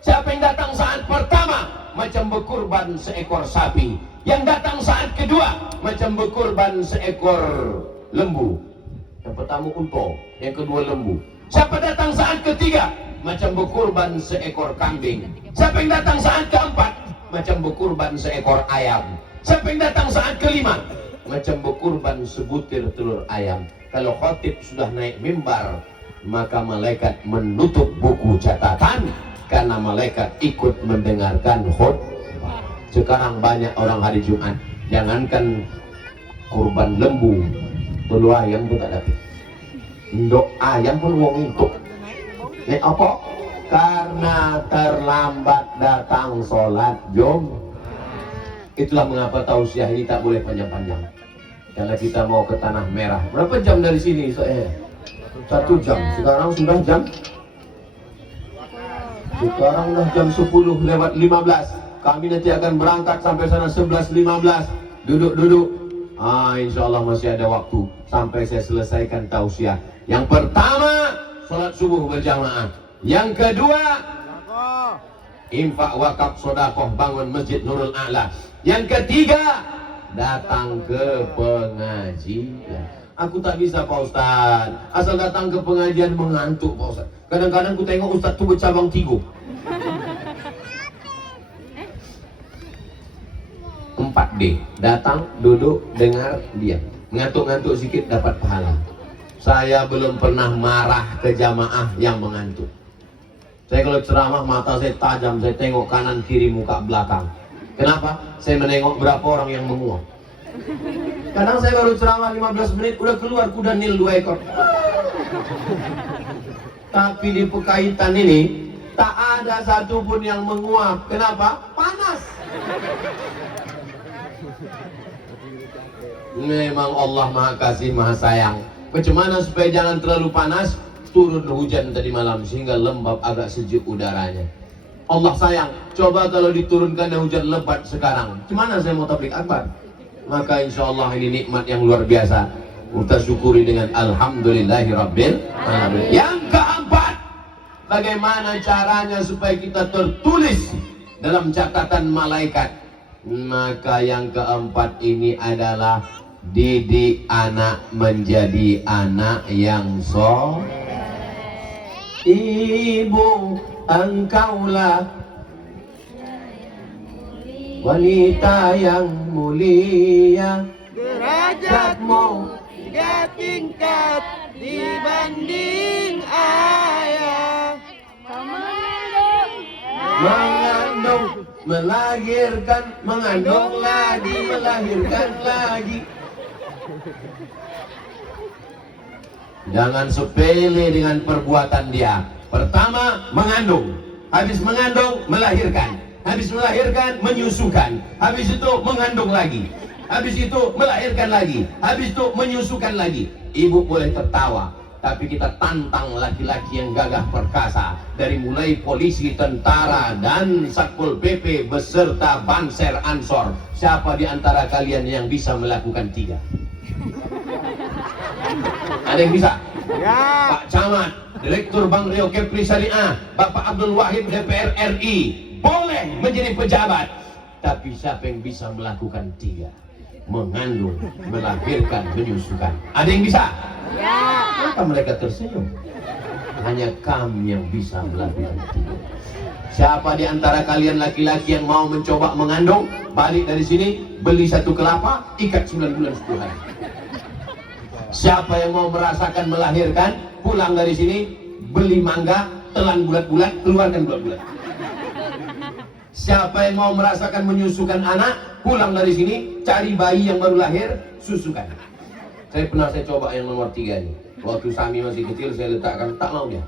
Siapa yang datang saat pertama macam berkurban seekor sapi, yang datang saat kedua macam berkurban seekor lembu. Yang pertama unta, yang kedua lembu. Siapa datang saat ketiga macam berkurban seekor kambing. Siapa yang datang saat keempat macam berkurban seekor ayam. Siapa yang datang saat kelima macam berkurban sebutir telur ayam. Kalau khatib sudah naik mimbar, maka malaikat menutup buku catatan karena malaikat ikut mendengarkan khutbah. Sekarang banyak orang hari Jumat, jangankan kurban lembu, telur ayam pun tak dapat. Ndok ayam pun wong itu. Nek apa? Karena terlambat datang sholat Jumat. Itulah mengapa tausiah ini tak boleh panjang-panjang. Karena kita mau ke Tanah Merah. Berapa jam dari sini? 1 jam. Sekarang sudah jam 10:15. Kami nanti akan berangkat sampai sana 11:15. Duduk. Insya Allah masih ada waktu sampai saya selesaikan tausiah. Yang pertama, sholat subuh berjamaah. Yang kedua, infak wakaf sodakoh bangun masjid Nurul A'la. Yang ketiga, datang ke pengajian. Aku tak bisa Pak Ustaz, asal datang ke pengajian mengantuk Pak Ustaz. Kadang-kadang aku tengok Ustaz tu bercabang tiga. 4D, datang, duduk, dengar, diam. Ngantuk-ngantuk sikit dapat pahala. Saya belum pernah marah ke jamaah yang mengantuk. Saya kalau ceramah mata saya tajam, saya tengok kanan kiri muka belakang. Kenapa? Saya menengok berapa orang yang menguap. Kadang saya baru ceramah 15 menit udah keluar kuda Nil 2 ekor. Tapi di Pekaitan ini tak ada satupun yang menguap. Kenapa? Panas. Memang Allah Maha Kasih Maha Sayang. Bagaimana supaya jangan terlalu panas? Turun hujan tadi malam sehingga lembab agak sejuk udaranya. Allah sayang. Coba kalau diturunkan hujan lebat sekarang, gimana saya mau tablik akbar? Maka insya Allah ini nikmat yang luar biasa. Kita syukuri dengan alhamdulillahirabbil alamin. Yang keempat, bagaimana caranya supaya kita tertulis dalam catatan malaikat? Maka yang keempat ini adalah didik anak menjadi anak yang soleh. Ibu, engkaulah wanita yang mulia, derajatmu 3 tingkat dibanding ayah. Mengandung, melahirkan, mengandung lagi, melahirkan lagi. Jangan sepele dengan perbuatan dia. Pertama, mengandung. Habis mengandung, melahirkan. Habis melahirkan, menyusukan. Habis itu mengandung lagi. Habis itu melahirkan lagi. Habis itu menyusukan lagi. Ibu boleh tertawa, tapi kita tantang laki-laki yang gagah perkasa. Dari mulai polisi, tentara, dan Satpol PP beserta Banser Ansor. Siapa di antara kalian yang bisa melakukan 3? Ada yang bisa? Ya. Pak Camat, Direktur Bank Rio Kepri Syariah, Bapak Abdul Wahid DPR RI, boleh menjadi pejabat. Tapi siapa yang bisa melakukan 3? Mengandung, melahirkan, menyusukan. Ada yang bisa? Ya. Kenapa mereka tersenyum? Hanya kami yang bisa melakukan 3. Siapa di antara kalian laki-laki yang mau mencoba mengandung? Balik dari sini, beli 1 kelapa, ikat 9 bulan 10 hari. Siapa yang mau merasakan melahirkan, pulang dari sini, beli mangga, telan bulat-bulat, keluarkan bulat-bulat. Siapa yang mau merasakan menyusukan anak, pulang dari sini, cari bayi yang baru lahir, susukan. Saya pernah coba yang nomor 3 ini. Waktu Sami masih kecil, saya letakkan, tak mau dia.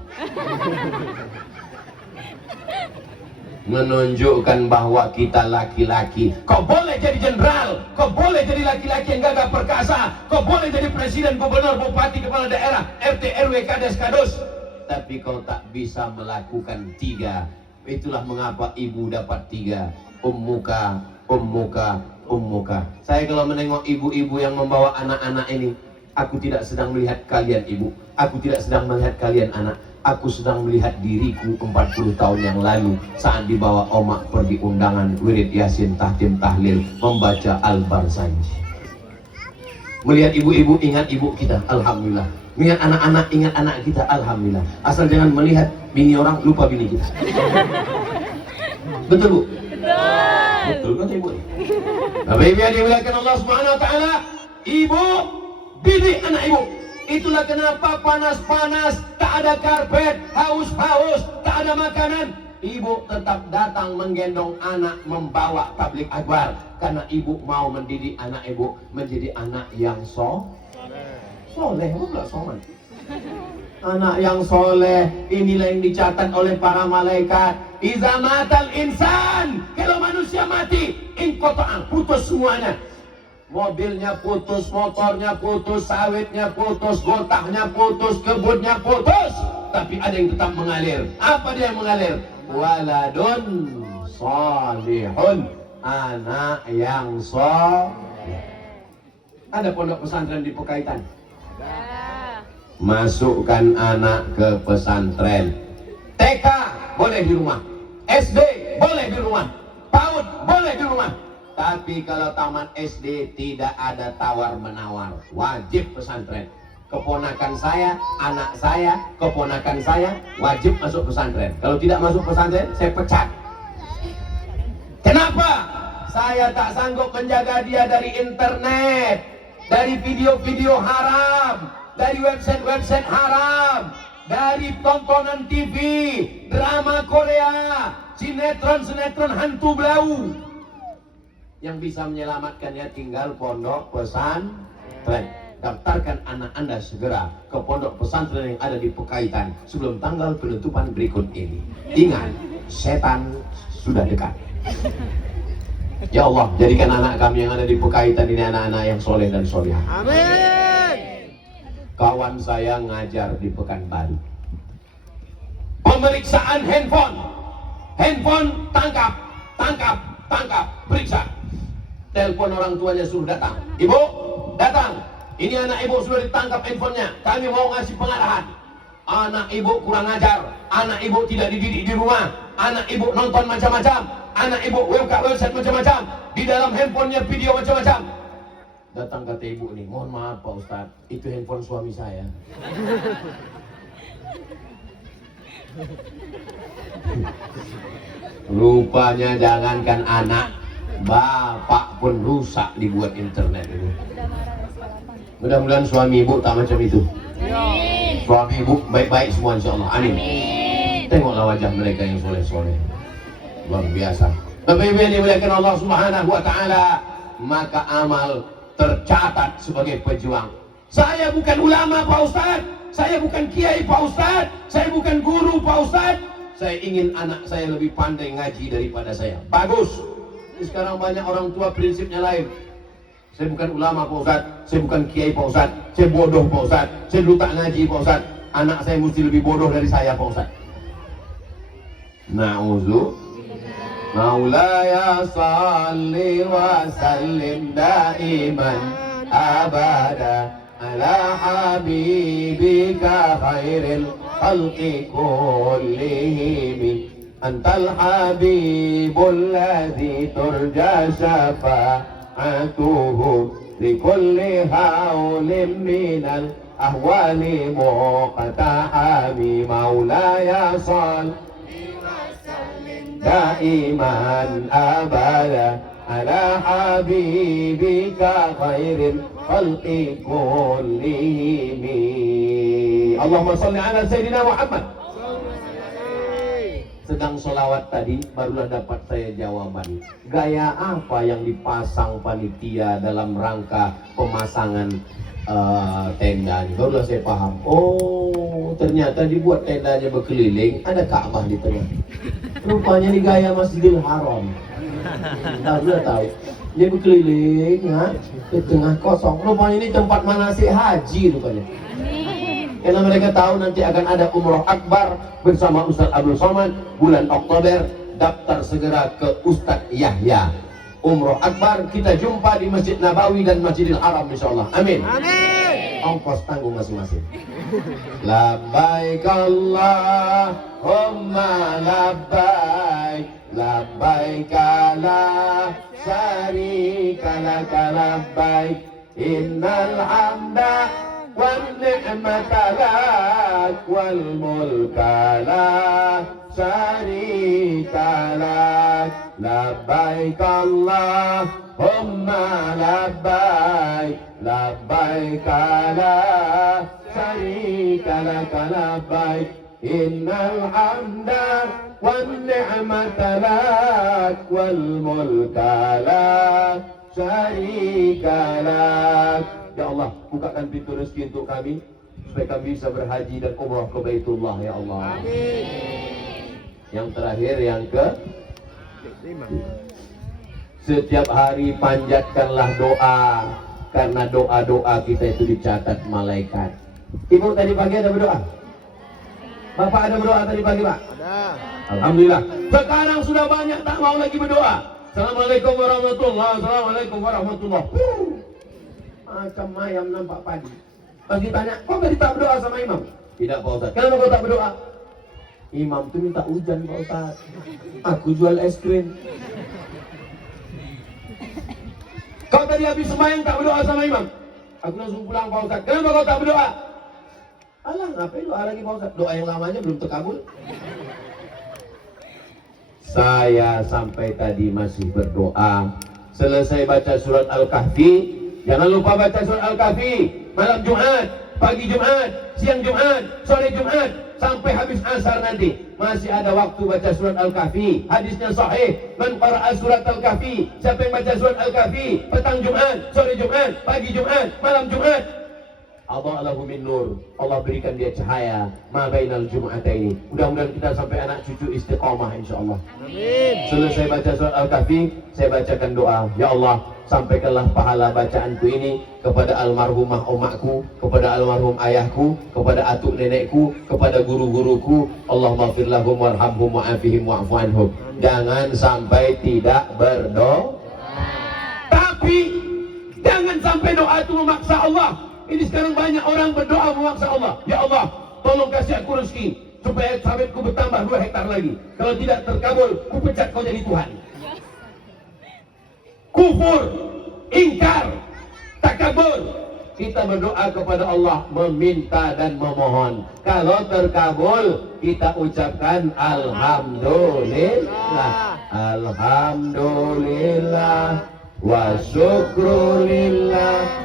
Menunjukkan bahwa kita laki-laki. Kau boleh jadi jenderal, kau boleh jadi laki-laki yang gagah perkasa, kau boleh jadi presiden, gubernur, bupati, kepala daerah, RT, RW, kades, kadus, tapi kau tak bisa melakukan 3. Itulah mengapa ibu dapat 3. Ummuka, ummuka, ummuka. Saya kalau menengok ibu-ibu yang membawa anak-anak ini, aku tidak sedang melihat kalian ibu, aku tidak sedang melihat kalian anak. Aku sedang melihat diriku 40 tahun yang lalu saat dibawa omak pergi undangan wirid yasin, tahtim, tahlil, membaca Al-Barzanji. Melihat ibu-ibu, ingat ibu kita, alhamdulillah. Melihat anak-anak, ingat anak kita, alhamdulillah. Asal jangan melihat bini orang, lupa bini kita. Betul bu? Betul. Betul kan ibu? Bapak ibu yang dimuliakan Allah Subhanahu Wa Taala, ibu didik anak ibu. Itulah kenapa panas-panas, tak ada karpet, haus-haus, tak ada makanan, ibu tetap datang menggendong anak membawa tablik akbar. Karena ibu mau mendidik anak ibu menjadi anak yang soleh, bukan soleh. Anak yang soleh, inilah yang dicatat oleh para malaikat. Iza matal insan, kalau manusia mati, inqata'a, putus semuanya. Mobilnya putus, motornya putus, sawitnya putus, gotahnya putus, kebunnya putus. Tapi ada yang tetap mengalir. Apa dia yang mengalir? Waladun salihun, anak yang soleh. Ada pondok pesantren di Pekaitan. Masukkan anak ke pesantren. TK boleh di rumah, SD boleh di rumah, PAUD boleh di rumah. Tapi kalau taman SD tidak ada tawar-menawar, wajib pesantren. Keponakan saya, anak saya, keponakan saya wajib masuk pesantren. Kalau tidak masuk pesantren, saya pecat. Kenapa? Saya tak sanggup menjaga dia dari internet, dari video-video haram, dari website-website haram, dari tontonan TV, drama Korea, sinetron-sinetron hantu blau. Yang bisa menyelamatkannya tinggal pondok pesantren. Daftarkan anak Anda segera ke pondok pesantren yang ada di Pekaitan sebelum tanggal penutupan berikut ini. Ingat, setan sudah dekat. Ya Allah, jadikan anak kami yang ada di Pekaitan ini anak-anak yang soleh dan solehah. Amin. Kawan saya ngajar di Pekanbaru. Pemeriksaan handphone tangkap, periksa. Telepon orang tuanya suruh datang. Ibu, datang. Ini anak ibu sudah ditangkap handphonenya. Kami mau ngasih pengarahan. Anak ibu kurang ajar. Anak ibu tidak dididik di rumah. Anak ibu nonton macam-macam. Anak ibu website macam-macam. Di dalam handphonenya video macam-macam. Datang kata ibu nih, mohon maaf Pak Ustadz, itu handphone suami saya. Rupanya jangankan anak, bapak pun rusak dibuat internet ini. Mudah-mudahan suami ibu tak macam itu. Suami ibu baik-baik semua insya Allah. Amin. Tengoklah wajah mereka yang soleh-soleh. Luar biasa. Bapak Ibu yang dimuliakan Allah Subhanahu wa taala, maka amal tercatat sebagai pejuang. Saya bukan ulama Pak Ustadz, saya bukan kiai Pak Ustadz, saya bukan guru Pak Ustadz. Saya ingin anak saya lebih pandai ngaji daripada saya. Bagus. Sekarang banyak orang tua prinsipnya lain. Saya bukan ulama Pak Ustadz, saya bukan kiai Pak Ustadz, saya bodoh Pak Ustadz, saya dulu tak ngaji Pak Ustadz. Anak saya mesti lebih bodoh dari saya Pak Ustadz. Na'udzu Maulaya salli wa sallim daiman abada ala habibika khairil khalqi kullihim antal habibul ladzi turja syafa'atuhu likulli hawlim minal ahwali muqtahami maulaya salli daiman abada ala habibika khairil khalqi kullihim. Allahumma salli ala Sayyidina Muhammad. Sedang sholawat tadi barulah dapat saya jawaban. Gaya apa yang dipasang panitia dalam rangka pemasangan tenda ini? Barulah saya paham. Oh, ternyata dibuat tendanya berkeliling, ada Ka'bah di tengah. Rupanya ini gaya Masjidil Haram. Sudah tahu. Dia berkeliling, ya, di tengah kosong. Rupanya ini tempat manasik haji rupanya. Karena mereka tahu nanti akan ada umroh akbar bersama Ustaz Abdul Somad bulan Oktober. Daftar segera ke Ustaz Yahya. Umroh akbar kita jumpa di Masjid Nabawi dan Masjidil Haram insyaallah. Amin. Amin. Ongkos tanggung masing-masing. Labbaik Allahumma labbaik, labbaik la syarika laka labbaik, innal hamda wan ni'mata lak wal mulka la syarika lak. Labbaik Allahumma labbaik, labbaik la syarika laka labbaik, innal hamda wan ni'mata lak wal mulka la syarika lak. Ya Allah, bukakan pintu rezeki untuk kami supaya kami bisa berhaji dan umrah ke Baitullah ya Allah. Yang terakhir yang ke setiap hari panjatkanlah doa, karena doa-doa kita itu dicatat malaikat. Ibu tadi pagi ada berdoa? Bapak ada berdoa tadi pagi Pak? Ada. Alhamdulillah. Sekarang sudah banyak tak mau lagi berdoa. Assalamualaikum warahmatullahi wabarakatuh. Assalamualaikum warahmatullahi wabarakatuh. Macam ayam nampak padi. Pas ditanya, kok tadi tak berdoa sama imam? Tidak Pak Ustaz. Kenapa kau tak berdoa? Imam tuh minta hujan Pak Ustaz. Aku jual es krim. Kau tadi habis sembahyang tak berdoa sama imam? Aku langsung pulang Pak Ustaz. Kenapa kau tak berdoa? Alah, ngapain doa lagi Pak Ustaz? Doa yang lamanya belum terkabul. Saya sampai tadi masih berdoa. Selesai baca surat Al-Kahfi. Jangan lupa baca surat Al-Kahfi. Malam Jumat, pagi Jumat, siang Jumat, sore Jumat. sampai habis asar nanti. Masih ada waktu baca surat Al-Kahfi. Hadisnya sahih. Man qara'a surat Al-Kahfi. Siapa yang baca surat Al-Kahfi petang Jumat, sore Jumat, pagi Jumat, malam Jumat, Allahu min nur. Allah berikan dia cahaya ma bainal jum'ataini. Mudah-mudahan kita sampai anak cucu istiqamah insyaallah. Amin. Selesai baca surat Al-Kahfi, saya bacakan doa. Ya Allah, sampaikanlah pahala bacaanku ini kepada almarhumah omakku, kepada almarhum ayahku, kepada atuk nenekku, kepada guru-guruku. Allahumma ighfir lahum warhamhum wa'afihim wa'fu anhum. Jangan sampai tidak berdoa. Tapi jangan sampai doa itu memaksa Allah. Ini sekarang banyak orang berdoa memaksa Allah. Ya Allah, tolong kasih aku rezeki supaya sawitku bertambah 2 hektar lagi. Kalau tidak terkabul, ku pecat kau jadi Tuhan. Kufur, ingkar, takabur. Kita berdoa kepada Allah, meminta dan memohon. Kalau terkabul, kita ucapkan Alhamdulillah. Alhamdulillah wa syukrulillah.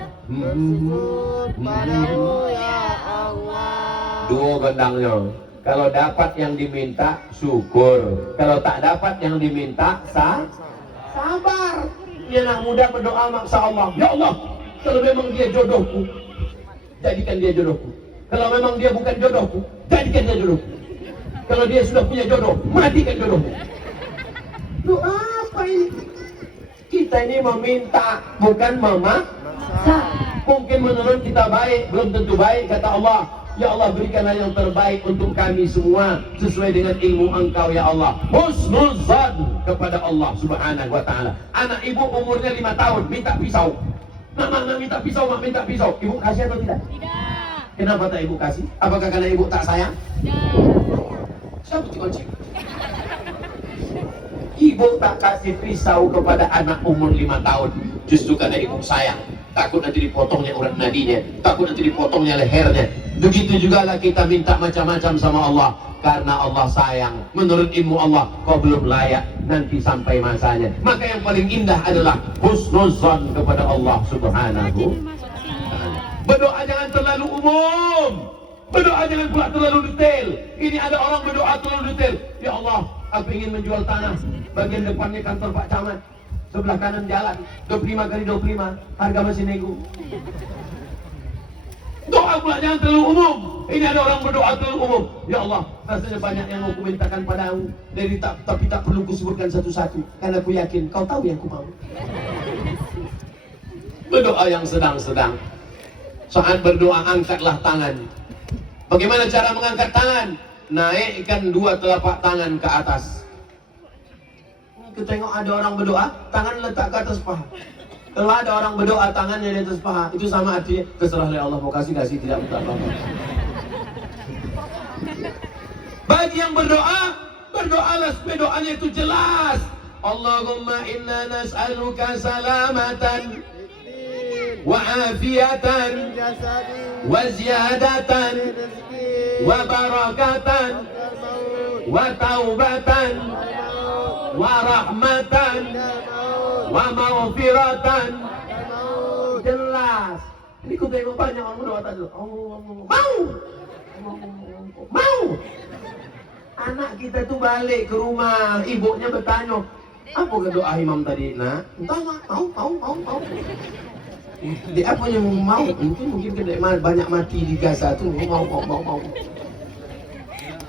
Padamu ya Allah. Duo gendangnya. Kalau dapat yang diminta, syukur. Kalau tak dapat yang diminta, sabar. Dia anak muda berdoa maksa Allah. Ya Allah, kalau memang dia jodohku, jadikan dia jodohku. Kalau memang dia bukan jodohku, jadikan dia jodohku. Kalau dia sudah punya jodoh, matikan jodohku. Doa apa ini? Kita ini meminta, bukan memaksa. Mungkin menurut kita baik, belum tentu baik. Kata Allah, ya Allah berikanlah yang terbaik untuk kami semua sesuai dengan ilmu Engkau ya Allah. Husnuzan kepada Allah subhanahu wa ta'ala. Anak ibu umurnya 5 tahun minta pisau. Mak minta pisau, mak minta pisau. Ibu kasih atau tidak? Tidak. Kenapa tak ibu kasih? Apakah karena ibu tak sayang? Tidak. Siapa kunci? Ibu tak kasih pisau kepada anak umur 5 tahun justru karena ibu sayang. Takut nanti dipotongnya urat nadinya, takut nanti dipotongnya lehernya. Begitu juga lah kita minta macam-macam sama Allah, karena Allah sayang. Menurut ilmu Allah, kau belum layak, nanti sampai masanya. Maka yang paling indah adalah husnuzan kepada Allah subhanahu. Berdoa jangan terlalu umum, berdoa jangan pula terlalu detail. Ini ada orang berdoa terlalu detail. Ya Allah, aku ingin menjual tanah, bagian depannya kantor Pak Camat, sebelah kanan jalan 25 kali 25, harga masih nego. Doa pula jangan terlalu umum. Ini ada orang berdoa terlalu umum. Ya Allah, rasanya banyak yang mau kumintakan padamu, tapi tak perlu kusebutkan satu-satu, karena aku yakin kau tahu yang ku mau. Berdoa yang sedang-sedang. Saat berdoa angkatlah tangan. Bagaimana cara mengangkat tangan? Naikkan 2 telapak tangan ke atas. Kita tengok ada orang berdoa, tangan letak ke atas paha. Kalau ada orang berdoa, tangannya di atas paha, itu sama artinya terserah oleh Allah, mau kasih, tidak minta apa-apa. Bagi yang berdoa, berdoalah supaya doanya itu jelas. Allahumma inna nas'aluka salamatan wa afiyatan wa ziyadatan wa barakatan wa taubatan wa rahmatan wa maghfiratan. Jelas. Ini ku tengok banyak orang berdoa tadi. Mau. Anak kita tuh balik ke rumah, ibunya bertanya, apa ke doa imam tadi? Nah, entah mau. Di apa yang mau? Mungkin banyak mati di Gaza tuh mau.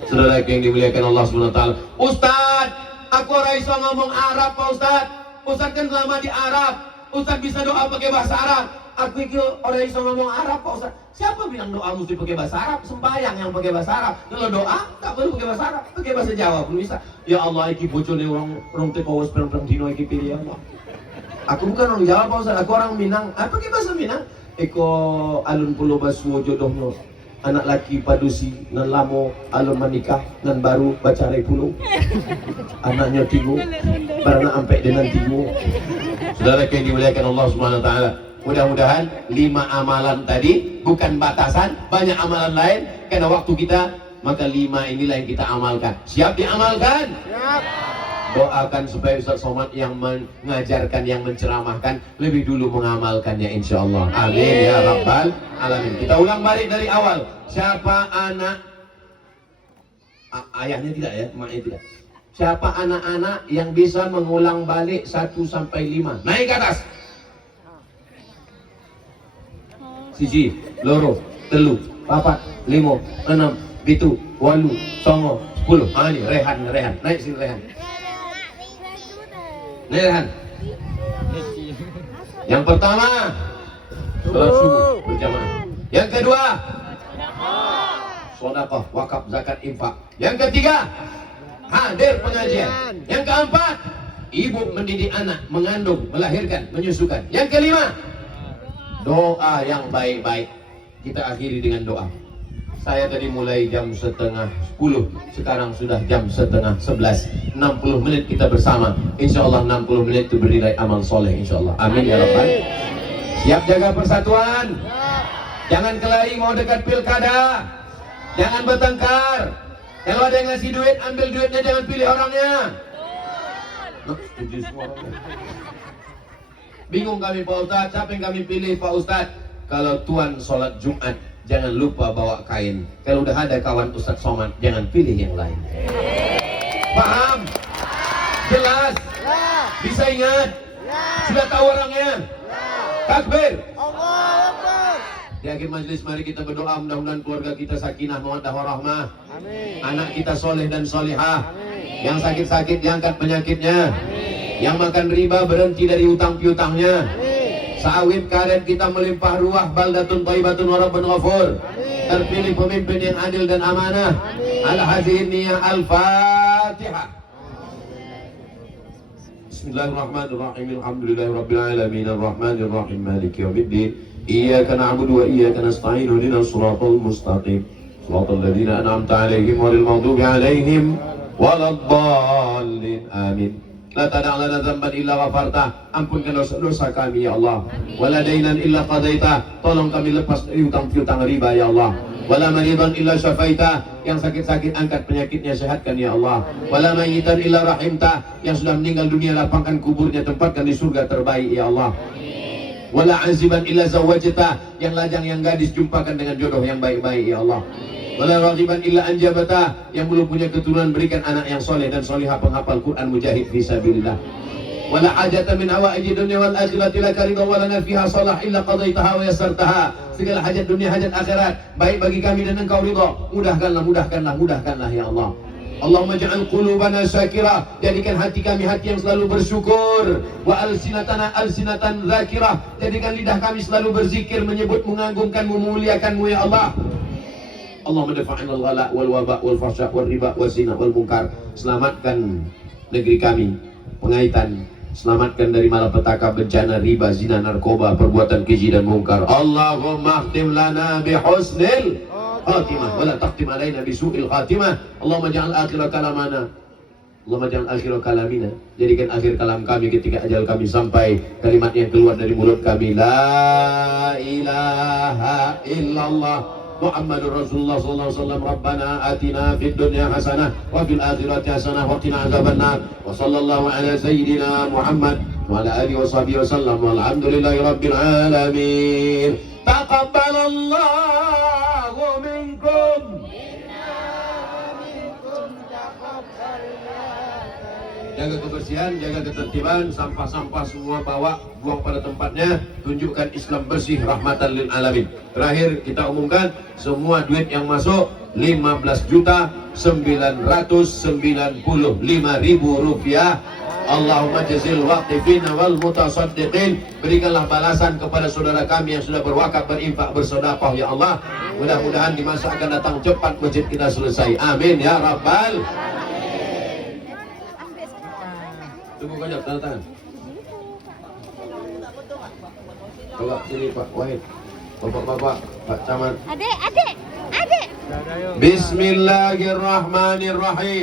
Saudara yang dimuliakan Allah Subhanahu wa taala. Ustaz, aku ora iso ngomong Arab, Pak Ustaz. Ustaz kan lama di Arab. Ustaz bisa doa pakai bahasa Arab. Aku iki ora iso ngomong Arab, Pak Ustaz. Siapa bilang doa mesti pakai bahasa Arab? Sembahyang yang pakai bahasa Arab. Kalau doa tak perlu pakai bahasa Arab, pakai bahasa Jawa pun bisa. Ya Allah, iki bojone orang teko wis perang dino iki pilih ya Allah. Aku bukan orang Jawa, Pak Ustaz. Aku orang Minang. Pakai bahasa Minang. Eko alun pulo basuo jodohno. Anak laki padusi nan lamo alun menikah nan baru bacarai pulau. Anaknya tigo barana ampe dengan tigo. Saudara yang dimuliakan Allah Subhanahu wa taala, mudah-mudahan 5 amalan tadi bukan batasan, banyak amalan lain karena waktu kita, maka 5 inilah yang kita amalkan. Siap diamalkan? Siap. Doakan supaya Ustaz Somad yang mengajarkan, yang menceramahkan lebih dulu mengamalkannya insyaallah. Amin ya rabbal alamin. Kita ulang balik dari awal. Siapa anak Ayahnya tidak ya, emaknya tidak. Siapa anak-anak yang bisa mengulang balik 1 sampai 5? Naik ke atas. Siji, loro, telu, papat, limo, enam, pitu, walu, songo, 10. Ini Rehan. Naik sini Rehan. Naik Rehan. Yang pertama, sholat subuh berjamaah. Yang kedua, sedekah, wakaf, zakat, infak. Yang ketiga, hadir pengajian. Yang keempat, ibu mendidik anak, mengandung, melahirkan, menyusukan. Yang kelima, doa yang baik-baik. Kita akhiri dengan doa. Saya tadi mulai jam 9:30, sekarang sudah jam 10:30. 60 menit kita bersama. Insya Allah 60 menit itu bernilai amal soleh. Insya Allah. Amin ya Rabbal. Siap jaga persatuan. Jangan kelahi mau dekat pilkada. Jangan bertengkar. Kalau ada yang ngasih duit, ambil duitnya, jangan pilih orangnya. Setuju semua orangnya. Bingung kami Pak Ustadz, siapa yang kami pilih Pak Ustadz? Kalau tuan sholat Jumat, jangan lupa bawa kain. Kalau udah ada kawan Ustadz Somad, jangan pilih yang lain. Paham? Jelas? Bisa ingat? Sudah tahu orangnya? Takbir! Di akhir majelis mari kita berdoa, mudah-mudahan keluarga kita sakinah mawaddah warahmah. Anak kita soleh dan solihah. Yang sakit-sakit diangkat penyakitnya. Yang makan riba berhenti dari utang piutangnya. Sawit karet kita melimpah ruah, baldatun thayyibatun wa rabbun ghafur. Terpilih pemimpin yang adil dan amanah. Al-hazihin niyah al-fatihah. Bismillahirrahmanirrahim. Alhamdulillahirabbil alamin arrahmanir rahim maliki yaumiddin. Iyyaka na'budu wa iyyaka nasta'in ihdinas siratal mustaqim. Shiratal ladzina an'amta 'alaihim ghairil maghdubi 'alaihim waladdallin. Amin. La tada' lana dzamban illa ghafarta. Ampunkan dosa-dosa kami ya Allah. Wala dainan illa qadaita. Tolong kami lepas dari hutang-piutang riba ya Allah. Wala maridan illa syafaita. Yang sakit-sakit angkat penyakitnya, sehatkan ya Allah. Wala mayyitan illa rahimta. Yang sudah meninggal dunia lapangkan kuburnya, tempatkan di surga terbaik ya Allah. Wala aziban illa zawajta. Yang lajang yang gadis jumpakan dengan jodoh yang baik-baik ya Allah. Wala raghiban illa anjabata. Yang belum punya keturunan berikan anak yang soleh dan solihah, penghafal Quran, mujahid fisabilillah. Wala hajata min hawaiji dunya wal akhirati laka ridha wa lana fiha salah illa qadaitaha wa yassartaha. Segala hajat dunia, hajat akhirat baik bagi kami dan engkau ridha. Mudahkanlah ya Allah. Allahumma ja'al qulubana syakirah. Jadikan hati kami hati yang selalu bersyukur. Wa alsinatana alsinatan zakirah. Jadikan lidah kami selalu berzikir, menyebut, mengagungkanmu, memuliakanmu ya Allah. Allahumma dafa'in al-ghala wal waba wal fahsya wal riba wal zina wal munkar. Selamatkan negeri kami, pengaitan. Selamatkan dari malapetaka, bencana, riba, zina, narkoba, perbuatan keji dan mungkar. Allahumma khtim lana bihusnil khatimah wala taqtim alaina bisu'il khatimah. Allahumma ja'al akhir kalamana. Allahumma ja'al akhir kalamina. Jadikan akhir kalam kami ketika ajal kami sampai, kalimat yang keluar dari mulut kami, la ilaha illallah Muhammadur Rasulullah sallallahu alaihi wasallam. Rabbana atina fid dunya hasanah wa fil akhirati hasanah wa qina adzabannar. Wa sallallahu ala sayyidina Muhammad wa ala alihi washabihi wasallam. Walhamdulillahi rabbil alamin. Taqabbalallahu minkum. Jaga kebersihan, jaga ketertiban, sampah-sampah semua bawa, buang pada tempatnya. Tunjukkan Islam bersih, rahmatan lil alamin. Terakhir kita umumkan, semua duit yang masuk 15.995.000 rupiah. Allahumma jazil waqifin wal mutasaddiqin. Berikanlah balasan kepada saudara kami yang sudah berwakaf, berinfak, bersedekah ya Allah. Mudah-mudahan di masa akan datang cepat masjid kita selesai. Amin ya rabbal. Tunggu kajak, tanda tangan. Kalau sini Pak Wahid, Bapak-bapak, Pak Camat. Adik. Bismillahirrahmanirrahim.